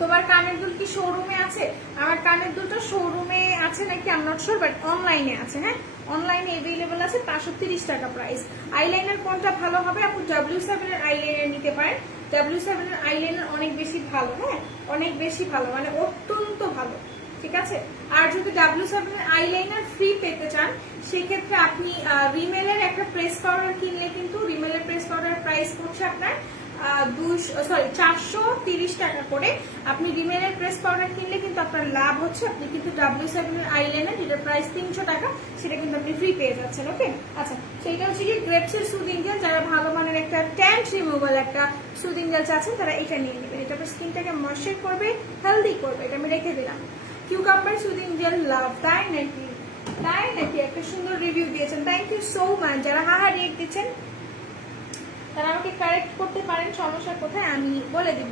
তোমার কানের দুল কি শোরুমে আছে? আমার কানের দুলটা শোরুমে আছে নাকি I am not sure, but অনলাইনে আছে। হ্যাঁ, অনলাইনে अवेलेबल আছে, 530 টাকা প্রাইস। আইলাইনার কোনটা ভালো হবে? আপনি W7 এর আইলাইনার নিতে পারেন। W7 এর আইলাইনার অনেক বেশি ভালো, হ্যাঁ অনেক বেশি ভালো, মানে অত্যন্ত ভালো, ঠিক আছে? আর যদি W7 এর আইলাইনার ফ্রি পেতে চান, সেক্ষেত্রে আপনি রিমেলের একটা প্রেস পাউডার কিনলে কিন্তু রিমেলের প্রেস পাউডার প্রাইস পড়ছে আপনার 430 টাকা করে। আপনি রিমেলের প্রেস পাউডার কিনলে কিন্তু আপনার লাভ হচ্ছে, আপনি কিন্তু W7 এর আইলাইনার যেটার প্রাইস 300 টাকা, সেটা কিন্তু আপনি ফ্রি পেয়ে যাচ্ছেন। ওকে, আচ্ছা সেইটা হচ্ছে কি গ্রেপসের সুদিং জেল, যারা ভালো মানের একটা ট্যান্ট রিমুভাল একটা সুদিং জেল চাচ্ছেন, তারা এটা নিয়ে নেবেন। এটা আপনার স্কিনটাকে ময়েশ্চার করবে, হেলদি করবে। এটা আমি রেখে দিলাম। কিউকাম্বার সুদিং জেল লাভ, তাই নাকি? তাই নাকি? একটা সুন্দর রিভিউ দিয়েছেন, থ্যাংক ইউ সো মাচ। যারা হাহা রেট দিচ্ছেন তারা আমাকে কারেক্ট করতে পারেন, সমস্যা কোথায় আমি বলে দিব।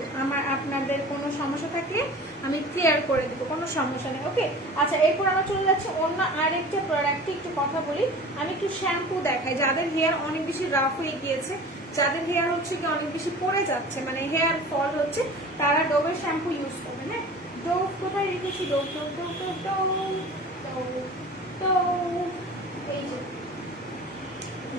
আপনাদের কোনো সমস্যা থাকলে আমি ক্লিয়ার করে দিব, কোনো সমস্যা নেই। ওকে, আচ্ছা এরপর আমরা চলে যাচ্ছি অন্য আরেকটা প্রোডাক্টে একটু কথা বলি। আমি একটু শ্যাম্পু দেখাই, যাদের হেয়ার অনেক বেশি রাফ হয়ে গিয়েছে, যাদের হেয়ার হচ্ছে কি অনেক বেশি পড়ে যাচ্ছে, মানে হেয়ার ফল হচ্ছে, তারা ডোভের শ্যাম্পু ইউজ করবেন। হ্যাঁ, ডোভ কোথায় রেখেছি? Dove dove dove dove dove dove, এই যে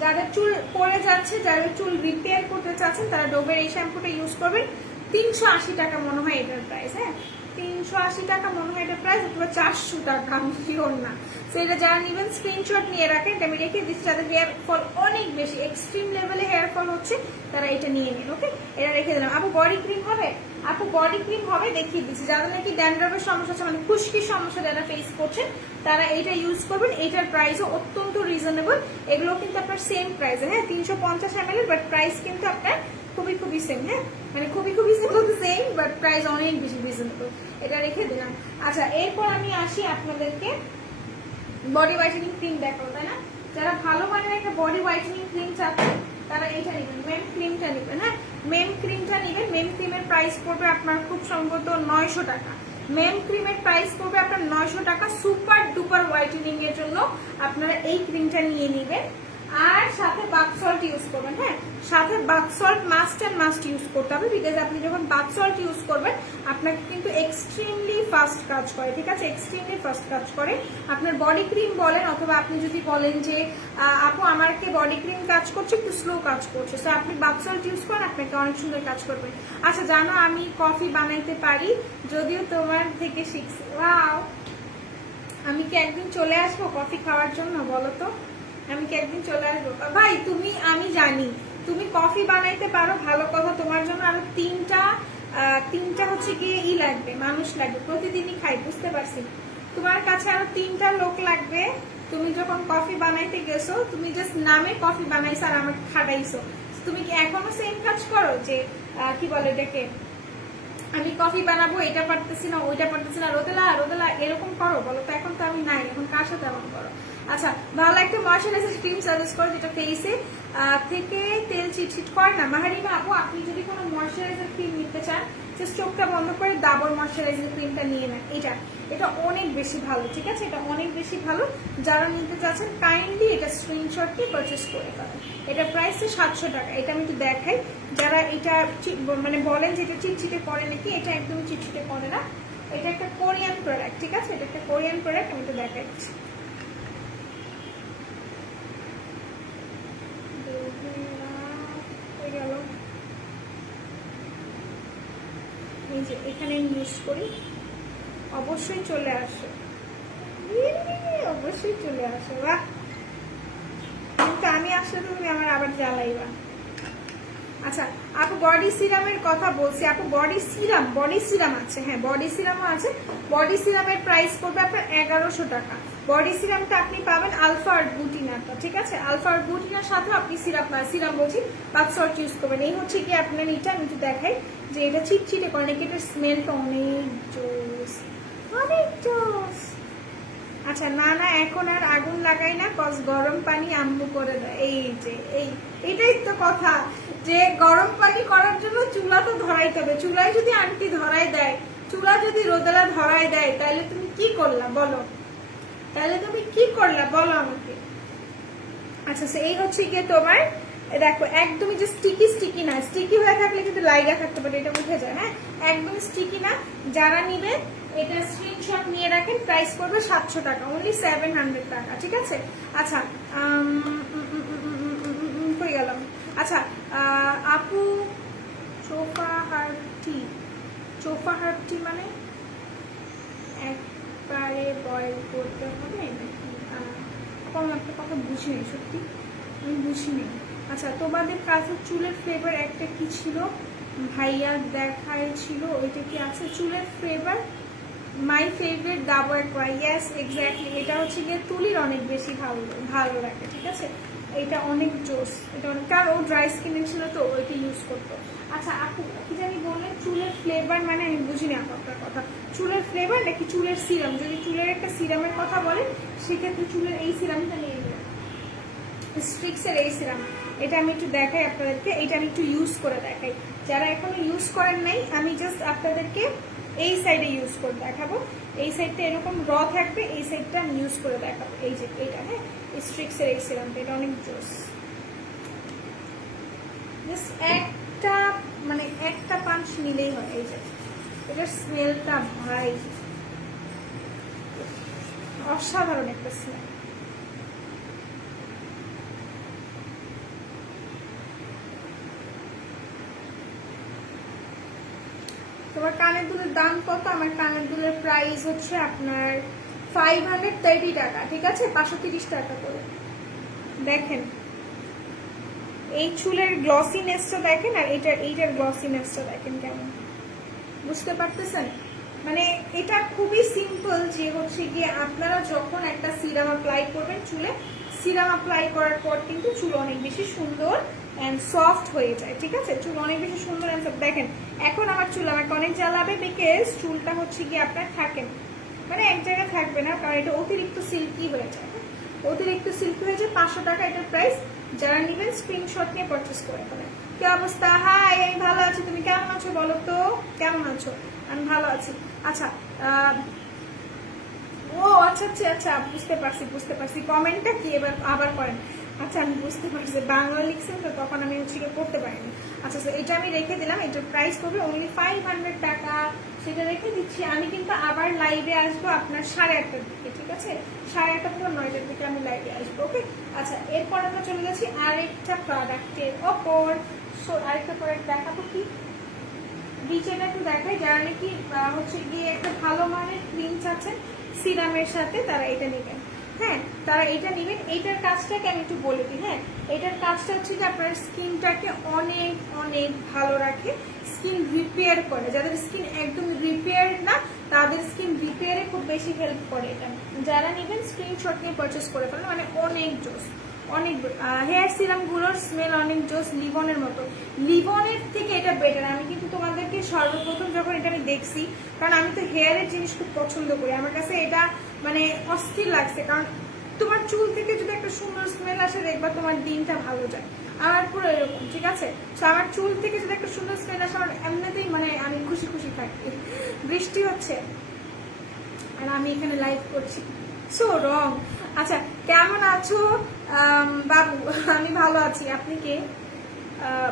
যাদের চুল পড়ে যাচ্ছে, যাদের চুল রিপেয়ার করতে চাচ্ছেন, তারা ডোভের এই শ্যাম্পুটা ইউজ করবেন। 380 টাকা মনে হয় এটার প্রাইস। হ্যাঁ, 380 টাকা মনে হয় এটার প্রাইস, অথবা 400 টাকা, আমি শিওর না। তো এটা যারা নেবেন স্ক্রিনশট নিয়ে রাখেন, আমি রেখে দিচ্ছি। যাদের হেয়ার ফল অনেক বেশি এক্সট্রিম লেভেলে হেয়ার ফল হচ্ছে, তারা এটা নিয়ে নিন। ওকে, এটা রেখে দিলাম। আপু বডি ক্রিম হবে? আপু বডি ক্রিম হবে, দেখিয়ে দিচ্ছি। যাদের নাকি ড্যান্ড্রফের সমস্যা আছে, মানে খুশকির সমস্যা যারা ফেস করছেন, তারা এটা ইউজ করবেন। এটার প্রাইসও অত্যন্ত রিজনেবল। এগুলো কিন্তু আপনার সেম প্রাইসে, হ্যাঁ 350 ml, বাট প্রাইস কিন্তু আপনার খুবই খুবই সেম। হ্যাঁ, মানে খুবই খুবই সেম, বাট প্রাইস অনেক বেশি রিজনেবল। এটা রেখে দিলাম। আচ্ছা এরপর আমি আসি আপনাদেরকে বডি হোয়াইটেনিং ক্রিম দেখাবো, তাই না? যারা ভালো মানের একটা বডি হোয়াইটেনিং ক্রিম চাচ্ছেন, তারা এইটা নেবেন, মেম ক্রিমটা নেবেন। হ্যাঁ, মেম ক্রিমটা নেবেন। মেম ক্রিমের প্রাইস পড়বে আপনার খুব সম্ভবত 900 টাকা। মেম ক্রিমের প্রাইস পড়বে আপনার 900 টাকা। সুপার ডুপার হোয়াইটেনিং এর জন্য আপনারা এই ক্রিমটা নিয়ে নেবেন, আর সাথে বাথ সল্ট ইউজ করবেন। হ্যাঁ, সাথে bath salt must and must use করতে হবে, বিকজ আপনি যখন বাথ সল্ট ইউজ করবেন, আপনাকে কিন্তু এক্সট্রিমলি ফাস্ট কাজ করে, ঠিক আছে? এক্সট্রিমলি ফাস্ট কাজ করে। আপনার বডি ক্রিম বলেন, অথবা আপনি যদি বলেন যে আপু আমাকে বডি ক্রিম কাজ করছে, একটু স্লো কাজ করছে, তো আপনি বাথ সল্ট ইউজ করেন, আপনাকে অনেক সুন্দর কাজ করবে। আচ্ছা জানো আমি কফি বানাইতে পারি, যদিও তোমার থেকে শিখছি। ওয়াও, আমি কি একদিন চলে আসবো কফি খাওয়ার জন্য? বলো তো, আমি কি একদিন চলে আসবো? ভাই তুমি, আমি জানি তুমি কফি বানাইতে পারো, ভালো কথা। তোমার জন্য আরো তিনটা হচ্ছে গিয়ে লাগবে, মানুষ লাগবে, প্রতিদিনই খাই, বুঝতে পারছি। তোমার কাছে আরো 3টা লোক লাগবে। তুমি যখন কফি বানাইতে গেছো, তুমি জাস্ট নামে কফি বানাইছো আর আমাকে খাটাইছো। তুমি কি এখনো সেম কাজ করো, যে কি বলে এটাকে, আমি কফি বানাবো, এটা পারতেছি না, ওইটা পারতেছি না, রোদেলা রোদেলা এরকম করো? বলো তো, এখন তো আমি নাই, এখন কার সাথে এমন করো? আচ্ছা, ভালো একটা ময়শ্চারাইজার ক্রিম সাজেস্ট করো যেটা ফেসে থেকে তেল চিটচিট করে না। মাহারিমা আপু, আপনি যদি কোনো ময়শ্চারাইজার ক্রিম নিতে চান, জাস্ট চোখটা বন্ধ করে ডাবর ময়শ্চারাইজার ক্রিমটা নিয়ে নেন। এটা অনেক বেশি ভালো, ঠিক আছে? এটা অনেক বেশি ভালো। যারা নিতে চাচ্ছেন কাইন্ডলি এটা স্ক্রিনশট দিয়ে পারচেস করে ফেলেন। এটা প্রাইস 700 টাকা। এটা আমি একটু দেখাই, যারা এটা মানে বলেন যে এটা চিটচিটে করে নাকি, এটা একদমই চিটচিটে করে না। এটা একটা কোরিয়ান প্রোডাক্ট, ঠিক আছে? এটা একটা কোরিয়ান প্রোডাক্ট, আমি একটু দেখাচ্ছি। এই যে এখানে ইউজ করি, অবশ্যই চলে আসে, অবশ্যই চলে আসে। বাহ, কিন্তু আমি আসলে তুমি আমার আবার জ্বালাইবা। আচ্ছা আপু বডি সিরামের কথা বলছি। আপু বডি সিরাম আছে, হ্যাঁ বডি সিরামও আছে। বডি সিরামের প্রাইস পড়বে আপনার 1100 টাকা। বডি সিরামটা আপনি পাবেন আলফা আর বুটিনাটা, ঠিক আছে? আলফা আর বুটিনার সাথে আপনি সিরাম বলছি বাথ সল্ট ইউজ করবেন। এই হচ্ছে কি আপনার এটা, আমি একটু দেখাই যে এটা চিটচিটে করে নাকি, এটার স্মেলটা অনেক জোস, অনেক জোস। আচ্ছা না না এখন আর আগুন লাগাই না, কজ গরম পানি আম্মু করে দেয়। এই যে এইটাই তো কথা, যে গরম পানি করার জন্য চুলা তো ধরাইতে হবে। চুলায় যদি আন্টি ধরাই দেয়, চুলা যদি রোদেলা ধরাই দেয়, তাহলে তুমি কি করলা বলো? তাহলে তুমি কি করলা বলো আমাকে? আচ্ছা এই হচ্ছে গিয়ে তোমার, দেখো একদমই যে স্টিকি না, স্টিকি হয়ে থাকলে কিন্তু লাইগা থাকতে পারে, এটা উঠে যায়। হ্যাঁ, একদম স্টিকি না। যারা নিবে এটা স্ক্রিনশট নিয়ে রাখেন, প্রাইস পড়বে 700 টাকা, অনলি 700 টাকা, ঠিক আছে? আচ্ছা কই গেলাম? আচ্ছা আপু চোফা হার্টি মানে একবারে বয়েল করতে হবে নাকি? আমি একটা কথা বুঝিনি, সত্যি আমি বুঝিনি। আচ্ছা তোমাদের কাছে চুলের ফ্লেভার একটা কি ছিল ভাইয়া দেখাইছিল, ওইটা কি আছে? চুলের flavour my favourite Dabur Cry, yes exactly. এটা হচ্ছে গিয়ে তুলির অনেক বেশি ভালো লাগে, ঠিক আছে? এটা অনেক জোস, এটা অনেক, কারণ ও ড্রাই স্কিনের ছিল তো ওইটা ইউজ করতো। আচ্ছা আপু কি জানি বললেন চুলের ফ্লেভার মানে? আমি বুঝিনি আপু আপনার কথা। চুলের ফ্লেভার নাকি চুলের সিরাম? যদি চুলের একটা সিরামের কথা বলেন সেক্ষেত্রে চুলের এই সিরামটা নিয়ে নেবেন, স্ট্রিক্সের এই সিরাম। এটা আমি একটু দেখাই আপনাদেরকে, এটা আমি একটু ইউজ করে দেখাই। যারা এখনো ইউজ করেন নাই, আমি জাস্ট আপনাদেরকে এই সাইডে ইউজ করে দেখাবো। এই সাইডটা এরকম র থাকবে, এই সাইডটা আমি ইউজ করে দেখাবো। এই যে এটা, হ্যাঁ, স্ট্রিক্সের এই সিরামটা, এটা অনেক জোস। জাস্ট একটা পাঞ্চ নিলেই হয়। এই যে এটার স্মেলটা ভাই অসাধারণ একটা স্মেল। তোমার কানের দুলের দাম কত? আমার কানের দুলের প্রাইস হচ্ছে আপনার 530 টাকা, ঠিক আছে? 530 টাকা করে। দেখেন এই চুলের গ্লসিনেসটা দেখেন, আর এইটার গ্লসিনেসটা দেখেন কেমন, বুঝতে পারতেছেন? মানে এটা খুবই সিম্পল, যে হচ্ছে গিয়ে আপনারা যখন একটা সিরাম অ্যাপ্লাই করবেন চুলে, সিরাম অ্যাপ্লাই করার পর কিন্তু চুল অনেক বেশি সুন্দর অ্যান্ড সফট হয়ে যায়, ঠিক আছে? চুল অনেক বেশি সুন্দর অ্যান্ড সফট। দেখেন এখন আমার চুল আমাকে অনেক জ্বালাবে, বিকজ চুলটা হচ্ছে গিয়ে আপনার থাকেন, মানে এক জায়গায় থাকবে না, কারণ এটা অতিরিক্ত সিল্কি হয়ে যায়। অতিরিক্ত সিল্কি হয়ে যায়। 500 টাকা এটার প্রাইস। যারা নেবেন স্ক্রিনশট নিয়ে পারচেস করে ফেলেন। কি অবস্থা? হাই, আমি ভালো আছি, তুমি কেমন আছো বলো তো? কেমন আছো? আমি ভালো আছি। আচ্ছা ও আচ্ছা আচ্ছা আচ্ছা, বুঝতে পারছি। কমেন্টটা কি এবার আবার করেন? আচ্ছা আমি বুঝতে পারছি, বাংলা লিখছেন তো তখন আমি হচ্ছে পড়তে পারিনি। আচ্ছা এটা আমি রেখে দিলাম, এটার প্রাইস পড়বে অনলি 500 টাকা, সেটা রেখে দিচ্ছি। আমি কিন্তু আবার লাইভে আসবো আপনার 8:30টার দিকে, ঠিক আছে? 8:30টা থেকে 9টার দিকে আমি লাইভে আসবো, ওকে? আচ্ছা এরপর আমরা চলে যাচ্ছি আরেকটা প্রোডাক্টের ওপর। সো আরেকটা প্রোডাক্ট দেখাবো, কি নিচেটা একটু দেখাই। যারা নাকি হচ্ছে গিয়ে একটা ভালো মানের ক্রিম চাচ্ছেন সিরামের সাথে, তারা এটা নেবেন। হ্যাঁ, তারা এটা নেবেন। এইটার কাজটাকে আমি একটু বলে দিই। হ্যাঁ, এটার কাজটা হচ্ছে যে আপনার স্কিনটাকে অনেক অনেক ভালো রাখে, স্কিন রিপেয়ার করে। যাদের স্কিন একদম রিপেয়ার না, তাদের স্কিন রিপেয়ারে খুব বেশি হেল্প করে এটা। যারা নেবেন স্ক্রিনশট নিয়ে পারচেস করে ফেলেন, মানে অনেক জোস। অনেক হেয়ার সিরামগুলোর স্মেল অনেক জোস, লিভনের মতো। লিভনের থেকে এটা বেটার। আমি কিন্তু তোমাদেরকে সর্বপ্রথম যখন এটা আমি দেখছি, কারণ আমি তো হেয়ারের জিনিস খুব পছন্দ করি, আমার কাছে এটা মানে অস্থির লাগছে। কারণ তোমার চুল থেকে যদি একটা সুন্দর স্মেল আসে, দেখবা তোমার দিনটা ভালো যায়। আমার পুরো এরকম, ঠিক আছে? তো আমার চুল থেকে যদি একটা সুন্দর স্মেল আসে, আমার এমনিতেই মানে আমি খুশি খুশি থাকি। বৃষ্টি হচ্ছে আর আমি এখানে লাইভ করছি, সো রং। আচ্ছা কেমন আছো বাবু? আমি ভালো আছি, আপনি কে?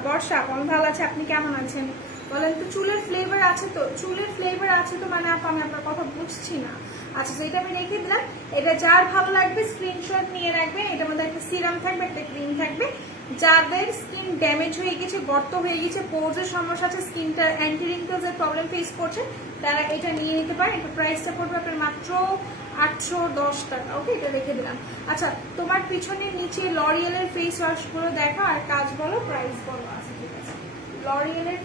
বর্ষা, আমি ভালো আছি, আপনি কেমন আছেন বলেন তো? চুলের ফ্লেভার আছে তো? চুলের ফ্লেভার আছে তো মানে আপু আমি আপনার কথা বুঝছি না। আচ্ছা তো এটা আমি রেখে দিলাম। এটা যার ভালো লাগবে স্ক্রিনশট নিয়ে রাখবেন। এটার মধ্যে একটা সিরাম থাকবে, একটা ক্রিম থাকবে। যাদের স্কিন ড্যামেজ হয়ে গেছে, গর্ত হয়ে গেছে, পোর্সের সমস্যা আছে, স্কিনটা অ্যান্টি রিঙ্কেলসের প্রবলেম ফেস করছে, তারা এটা নিয়ে নিতে পারে। এটা প্রাইসটা পড়বে আপনার মাত্র 810 টাকা, ওকে? এটা রেখে দিলাম। আচ্ছা তোমার পিছনের নিচে লরিয়েলের ফেস ওয়াশগুলো দেখো আর কাজ বলো, প্রাইস বলো। আচ্ছা ঠিক আছে, লরিয়েলের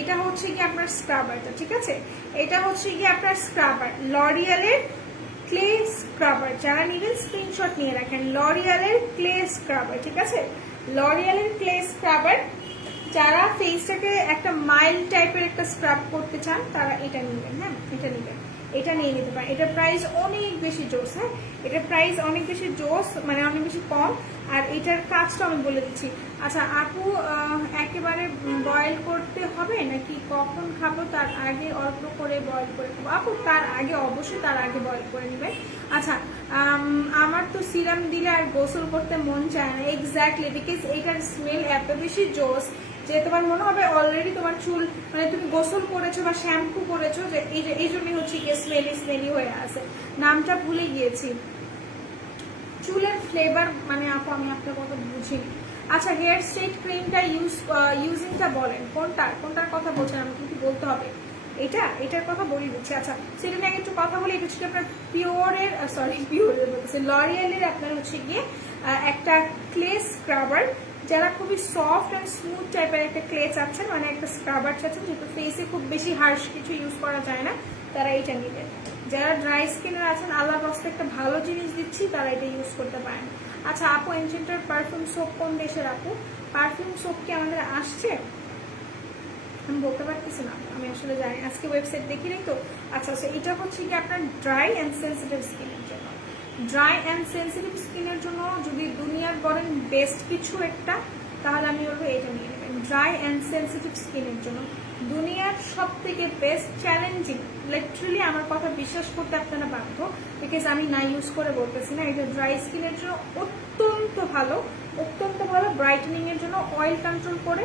এটা হচ্ছে কি আপনার স্ক্রাবারটা, ঠিক আছে? এটা হচ্ছে কি আপনার স্ক্রাবার, লরিয়ালের ক্লে স্ক্রাবার। যারা নেবেন স্ক্রিনশট নিয়ে রাখেন, লরিয়ালের ক্লে স্ক্রাবার, ঠিক আছে? লরিয়ালের ক্লে স্ক্রাবার যারা ফেসটাকে একটা মাইল্ড টাইপের একটা স্ক্রাব করতে চান তারা এটা নেবেন। হ্যাঁ, এটা নেবেন, এটা নিয়ে নিতে পারেন। এটার প্রাইস অনেক বেশি জোস। হ্যাঁ, এটার প্রাইস অনেক বেশি জোস, মানে অনেক বেশি কম। আর এটার কাজটা আমি বলে দিচ্ছি। আচ্ছা আপু, একেবারে বয়েল করতে হবে নাকি কখন খাবো তার আগে অল্প করে বয়েল করে খাবো? আপু তার আগে, অবশ্যই তার আগে বয়েল করে নেবেন। আচ্ছা, আমার তো সিরাম দিলে আর গোসল করতে মন চায় না। এক্স্যাক্টলি, বিকজ এটার স্মেল এত বেশি জোস যে তোমার মনে হবে অলরেডি তোমার চুল, মানে তুমি গোসল করেছো বা শ্যাম্পু করেছো, যে এই জন্যই হচ্ছে গিয়ে স্মেলি স্মেলি হয়ে আছে। নামটা ভুলে গিয়েছি। চুলের ফ্লেভার মানে আপু আমি আপনার কথা বুঝিনি। আচ্ছা, হেয়ার স্ট্রেট ক্রিমটা ইউজিংটা বলেন, কোনটার কথা বলছেন? আমাকে কিন্তু বলতে হবে। এটার কথা বলে দিচ্ছি। আচ্ছা, সেটা নিয়ে একটু কথা বলি। এটা হচ্ছে আপনার পিওরের বলতেছে লরিয়ালের আপনার হচ্ছে গিয়ে একটা ক্লে স্ক্রাবার। যারা খুবই সফট অ্যান্ড স্মুথ টাইপের একটা ক্লে চাচ্ছেন, মানে একটা স্ক্রাবার চাচ্ছেন যেহেতু ফেসে খুব বেশি হার্শ কিছু ইউজ করা যায় না, তারা এটা নেবেন। যারা ড্রাই স্কিনের আছেন, আল্লাহর রাস্তে একটা ভালো জিনিস দিচ্ছি, তারা এটা ইউজ করতে পারেন। আচ্ছা আপু, এনচেন্টার পারফিউম সোপ কোন দেশের আপু? পারফিউম সোপ কি আমাদের আসছে? আমি বলতে পারতেছি না, আমি আসলে জানি, আজকে ওয়েবসাইট দেখি নাই তো। আচ্ছা, এটা হচ্ছে কি আপনার ড্রাই অ্যান্ড সেন্সিটিভ স্কিনের জন্য। ড্রাই অ্যান্ড সেন্সিটিভ স্কিনের জন্য যদি দুনিয়ার বলেন বেস্ট কিছু একটা, তাহলে আমি বলবো এটা নিয়ে নেবেন। ড্রাই অ্যান্ড সেন্সিটিভ স্কিনের জন্য দুনিয়ার সব থেকে বেস্ট, চ্যালেঞ্জিং, লিটারালি আমার কথা বিশ্বাস করতে আপনারা বাধ্য, বিকজ আমি না ইউজ করে বলতেছি না। এটা ড্রাই স্কিনের জন্য অত্যন্ত ভালো, অত্যন্ত ভালো। ব্রাইটেনিং এর জন্য অয়েল কন্ট্রোল করে,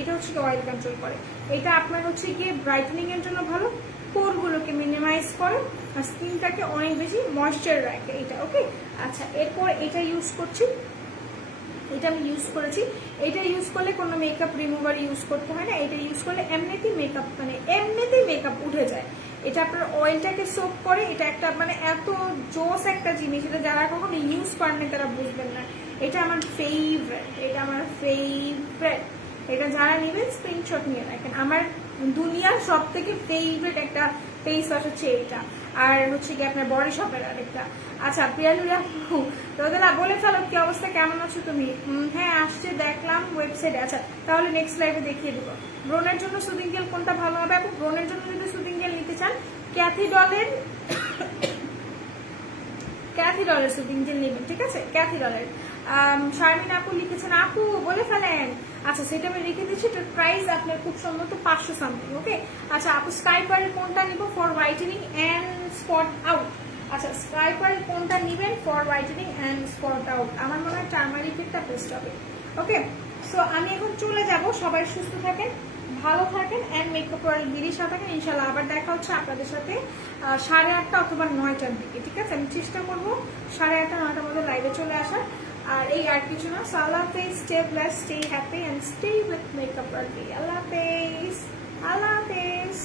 এটা হচ্ছে কি অয়েল কন্ট্রোল করে। এটা আপনার হচ্ছে গিয়ে ব্রাইটেনিং এর জন্য ভালো, পোরগুলোকে মিনিমাইজ করে আর স্কিনটাকে অনেক বেশি ময়েশ্চার রাখে এটা। ওকে, আচ্ছা এরপর এটা ইউজ করছি, এটা আমি ইউজ করেছি। এটা ইউজ করলে কোনো মেকআপ রিমুভার ইউজ করতে হয় না। এটা ইউজ করলে এমনিতেই মেকআপ উঠে যায়। এটা আপনার অয়েলটাকে সোপ করে। এটা একটা মানে এত জোস একটা জিনিস, এটা যারা কখনো ইউজ করেন না তারা বুঝবেন না। এটা আমার ফেভারিট, এটা যারা নেবেন স্ক্রিনশট নিয়ে রাখেন। আমার দুনিয়ার সব থেকে ফেভারিট একটা ফেস ওয়াশ হচ্ছে এটা, আর হচ্ছে কি আপনার বডি শপের আরেকটা। আচ্ছা প্রিয়ালুরা রোদেলা বলে ফেলো, কি অবস্থা, কেমন আছো তুমি? হ্যাঁ আসছে, দেখলাম ওয়েবসাইটে। আচ্ছা তাহলে নেক্সট লাইভে দেখিয়ে দেবো। ব্রণের জন্য সুদিং জেল কোনটা ভালো হবে? আপনি ব্রণের জন্য যদি সুদিং জেল নিতে চান, ক্যাথি ডলের সুদিং জেল নেবেন, ঠিক আছে? ক্যাথি ডলের। শারমিন আপু লিখেছেন, আপু বলে ফেলেন। আচ্ছা সেটা আমি রেখে দিচ্ছি। এটার প্রাইস আপনার খুব সম্ভবত 500 সামথিং। ওকে, আচ্ছা আপু স্কাই পার্ল কোনটা নিব for whitening and spot out? আচ্ছা স্কাই পার্ল কোনটা নিবেন for whitening and spot out? আমার মনে হয় টার্মারিকেরটা বেস্ট হবে। ওকে, সো আমি এখন চলে যাব। সবাই সুস্থ থাকেন, ভালো থাকেন অ্যান্ড মেকআপ ওয়ার্ল্ড দিদির সাথে থাকেন। ইনশাল্লাহ আবার দেখা হচ্ছে আপনাদের সাথে 8:30 অথবা 9টার দিকে, ঠিক আছে? আমি চেষ্টা করবো 8:30 9টার মধ্যে লাইভে চলে আসার। আর এই আর কিছু না। সো আল্লাহ হাফেজ, stay blessed, stay happy and stay with makeup world. আল্লাহ হাফেজ, আল্লাহ হাফেজ।